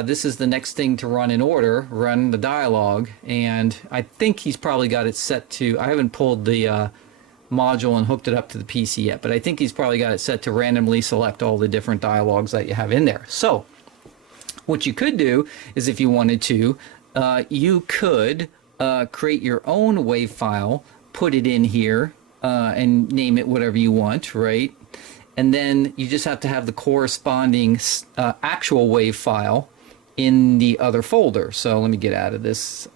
this is the next thing to run in order, run the dialogue. And I think he's probably got it set to, I haven't pulled the module and hooked it up to the PC yet, but I think he's probably got it set to randomly select all the different dialogues that you have in there. So what you could do is, if you wanted to, you could create your own WAV file, put it in here, and name it whatever you want, right? And then you just have to have the corresponding actual WAV file in the other folder. So let me get out of this.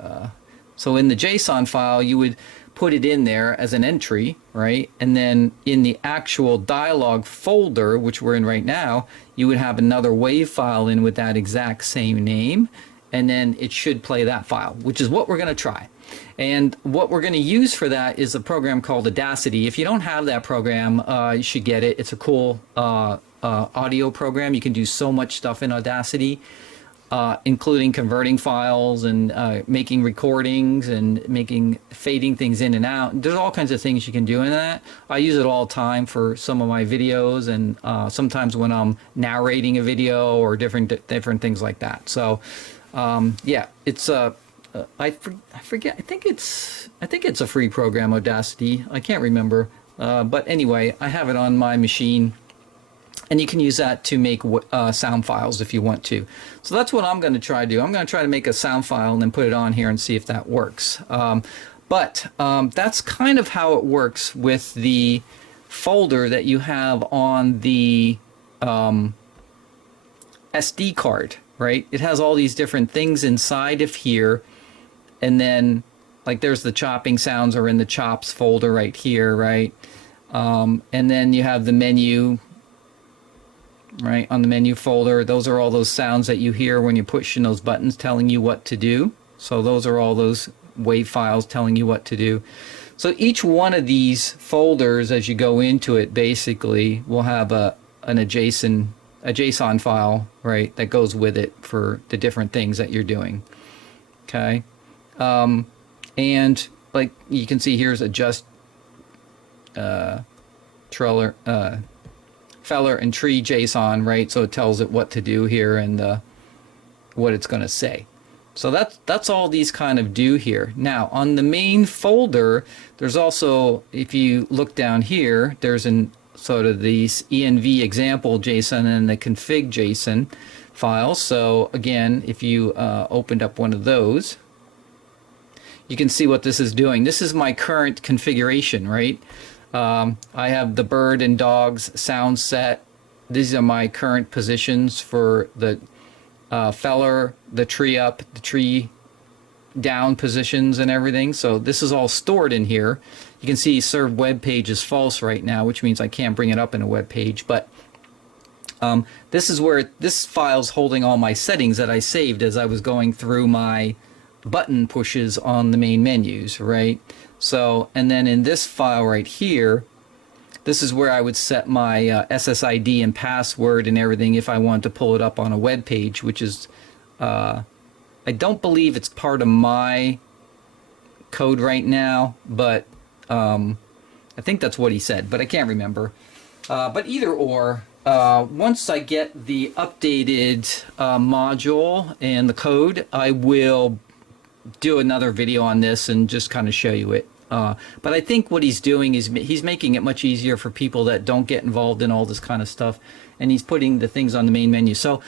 So in the JSON file, you would put it in there as an entry, right? And then in the actual dialogue folder, which we're in right now, you would have another WAV file in with that exact same name, and then it should play that file, which is what we're going to try. And what we're going to use for that is a program called Audacity. If you don't have that program, you should get it. It's a cool audio program. You can do so much stuff in Audacity, including converting files and making recordings and fading things in and out. There's all kinds of things you can do in that. I use it all the time for some of my videos, and sometimes when I'm narrating a video or different things like that. So yeah, it's I forget. I think it's a free program, Audacity. I can't remember, but anyway, I have it on my machine. And you can use that to make sound files if you want to. So that's what I'm going to try to do. I'm going to try to make a sound file and then put it on here and see if that works. But that's kind of how it works with the folder that you have on the SD card, right? It has all these different things inside of here. And then, like, there's the chopping sounds are in the chops folder right here, right? And then you have the menu, right, on the menu folder. Those are all those sounds that you hear when you're pushing those buttons telling you what to do. So those are all those WAV files telling you what to do. So each one of these folders, as you go into it, basically will have a JSON file, right, that goes with it for the different things that you're doing. Okay, and like you can see, here's adjust feller and tree JSON, right? So it tells it what to do here and what it's going to say. So that's all these kind of do here. Now on the main folder, there's also, if you look down here, there's an sort of these env example JSON and the config JSON files. So again, if you opened up one of those, you can see what this is doing. This is my current configuration, right? I have the bird and dogs sound set. These are my current positions for the feller, the tree up, the tree down positions and everything. So this is all stored in here. You can see serve web page is false right now, which means I can't bring it up in a web page. But this is where this file's holding all my settings that I saved as I was going through my button pushes on the main menus, right? So, and then in this file right here, this is where I would set my SSID and password and everything if I wanted to pull it up on a web page, which is, I don't believe it's part of my code right now, but I think that's what he said, but I can't remember. But either or, once I get the updated module and the code, I will do another video on this and just kind of show you it. But I think what he's doing is he's making it much easier for people that don't get involved in all this kind of stuff, and he's putting the things on the main menu. So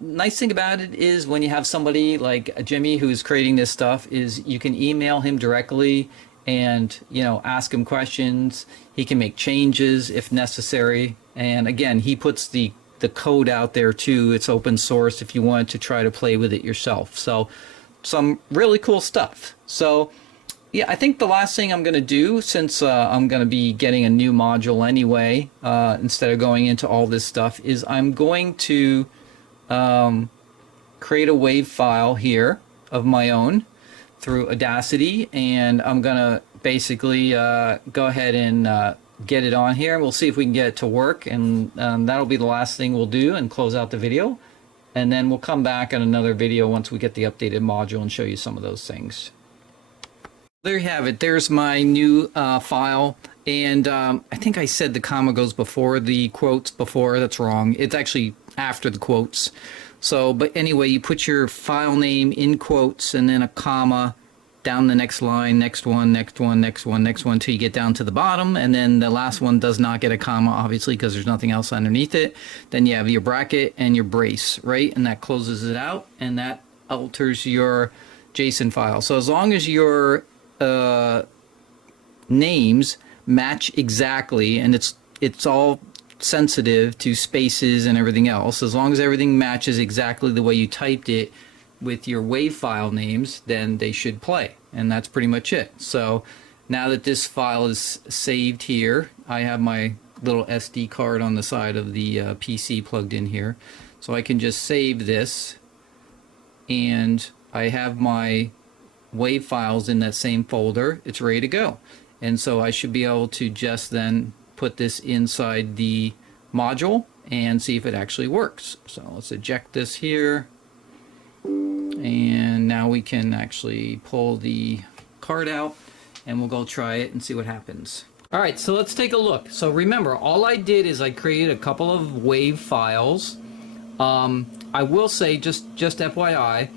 nice thing about it is when you have somebody like Jimmy who's creating this stuff is you can email him directly and, you know, ask him questions. He can make changes if necessary. And again, he puts the code out there too. It's open source if you wanted to try to play with it yourself. So some really cool stuff. So yeah, I think the last thing I'm going to do, since I'm going to be getting a new module anyway, instead of going into all this stuff, is I'm going to create a WAV file here of my own through Audacity, and I'm going to basically go ahead and get it on here. We'll see if we can get it to work, and that'll be the last thing we'll do and close out the video. And then we'll come back on another video once we get the updated module and show you some of those things. There you have it. There's my new file, and I think I said the comma goes before the quotes before. That's wrong. It's actually after the quotes. So, but anyway, you put your file name in quotes and then a comma down the next line, next one, next one, next one, next one, until you get down to the bottom, and then the last one does not get a comma, obviously, because there's nothing else underneath it. Then you have your bracket and your brace, right? And that closes it out, and that alters your JSON file. So as long as your names match exactly, and it's all sensitive to spaces and everything else, as long as everything matches exactly the way you typed it with your WAV file names, then they should play, and that's pretty much it. So now that this file is saved here, I have my little SD card on the side of the PC plugged in here, so I can just save this, and I have my WAV files in that same folder. It's ready to go, and so I should be able to just then put this inside the module and see if it actually works. So let's eject this here, and now we can actually pull the card out and we'll go try it and see what happens. Alright, so let's take a look. So remember, all I did is I created a couple of WAV files. I will say, just FYI,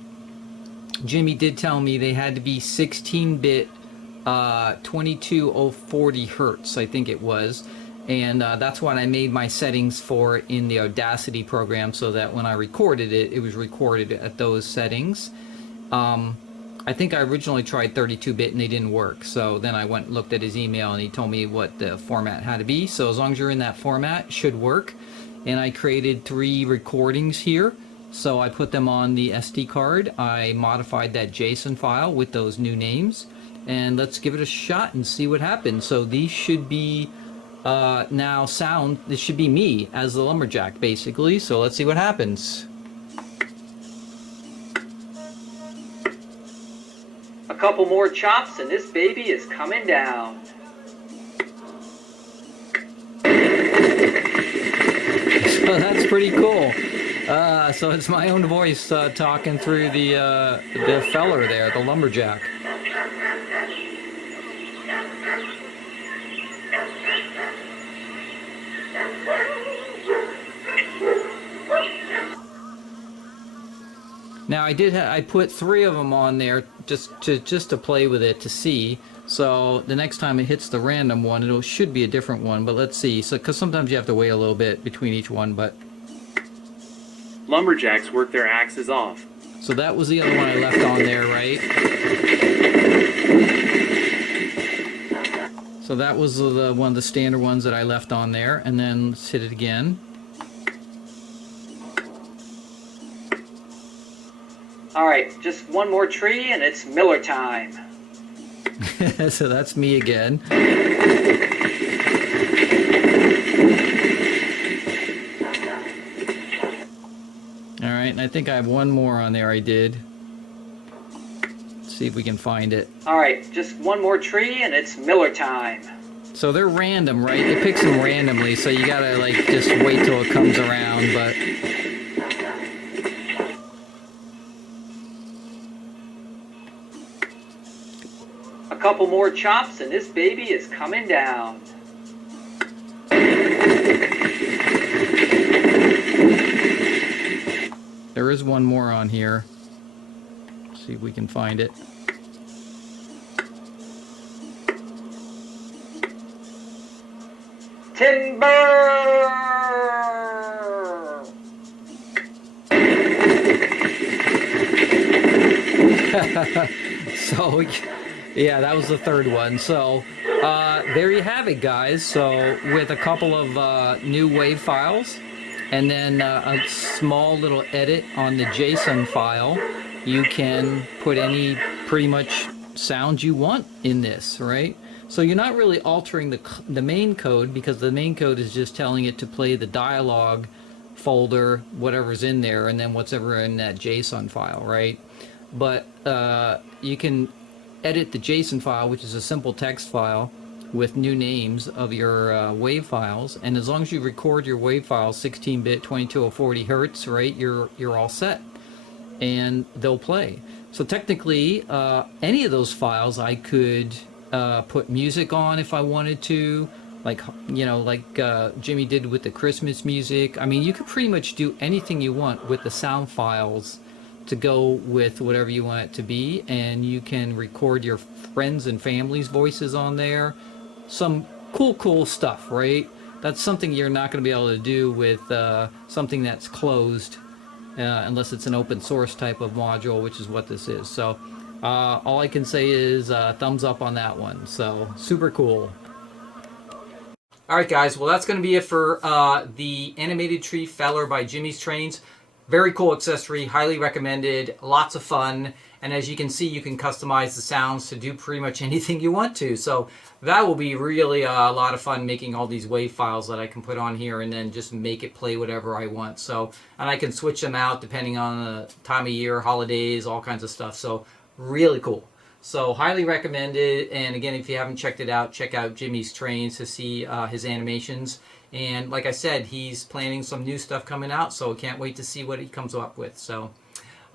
Jimmy did tell me they had to be 16-bit 22040 Hertz, I think it was, and that's what I made my settings for in the Audacity program, so that when I recorded it, it was recorded at those settings. I think I originally tried 32-bit and they didn't work, so then I went and looked at his email and he told me what the format had to be. So as long as you're in that format, it should work. And I created 3 recordings here, so I put them on the SD card. I modified that JSON file with those new names, and let's give it a shot and see what happens. So these should be now sound, this should be me as the lumberjack basically, so let's see what happens. A couple more chops and this baby is coming down. So that's pretty cool. So it's my own voice talking through the feller there, the lumberjack. Now I put 3 of them on there just to play with it to see. So the next time it hits the random one, it should be a different one. But let's see. So because sometimes you have to wait a little bit between each one. But Lumberjacks work their axes off. so that was the other one I left on there, right? So that was one of the standard ones that I left on there, and then let's hit it again. Alright, just one more tree and it's Miller time. So that's me again. Alright, and I think I have one more on there I did. Let's see if we can find it. Alright, just one more tree and it's Miller time. So they're random, right? It picks them randomly, so you gotta like just wait till it comes around, but... A couple more chops and this baby is coming down. There is one more on here. Let's see if we can find it. Timber! So, yeah, that was the third one. So, there you have it, guys. So, with a couple of new wave files, and then a small little edit on the JSON file, you can put any pretty much sound you want in this, right? So you're not really altering the main code, because the main code is just telling it to play the dialogue folder, whatever's in there, and then whatever in that JSON file, right? But you can edit the JSON file, which is a simple text file with new names of your wave files, and as long as you record your wave files 16-bit 22 or 40 hertz, right, you're all set, and they'll play. So technically, any of those files I could put music on if I wanted to, like, you know, like Jimmy did with the Christmas music. I mean, you could pretty much do anything you want with the sound files to go with whatever you want it to be, and you can record your friends and family's voices on there. Some cool stuff, right? That's something you're not going to be able to do with something that's closed, unless it's an open source type of module, which is what this is. So all I can say is thumbs up on that one. So super cool. Alright guys, well that's going to be it for the animated tree feller by Jimmy's Trains. Very cool accessory, highly recommended, lots of fun, and as you can see, you can customize the sounds to do pretty much anything you want to. So that will be really a lot of fun, making all these wave files that I can put on here and then just make it play whatever I want. So, and I can switch them out depending on the time of year, holidays, all kinds of stuff. So really cool. So highly recommended, and again, if you haven't checked it out, check out Jimmy's Trains to see his animations. And like I said, he's planning some new stuff coming out, so can't wait to see what he comes up with. So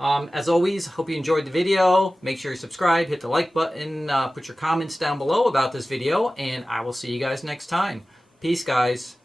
as always, hope you enjoyed the video. Make sure you subscribe, hit the like button, put your comments down below about this video, and I will see you guys next time. Peace, guys.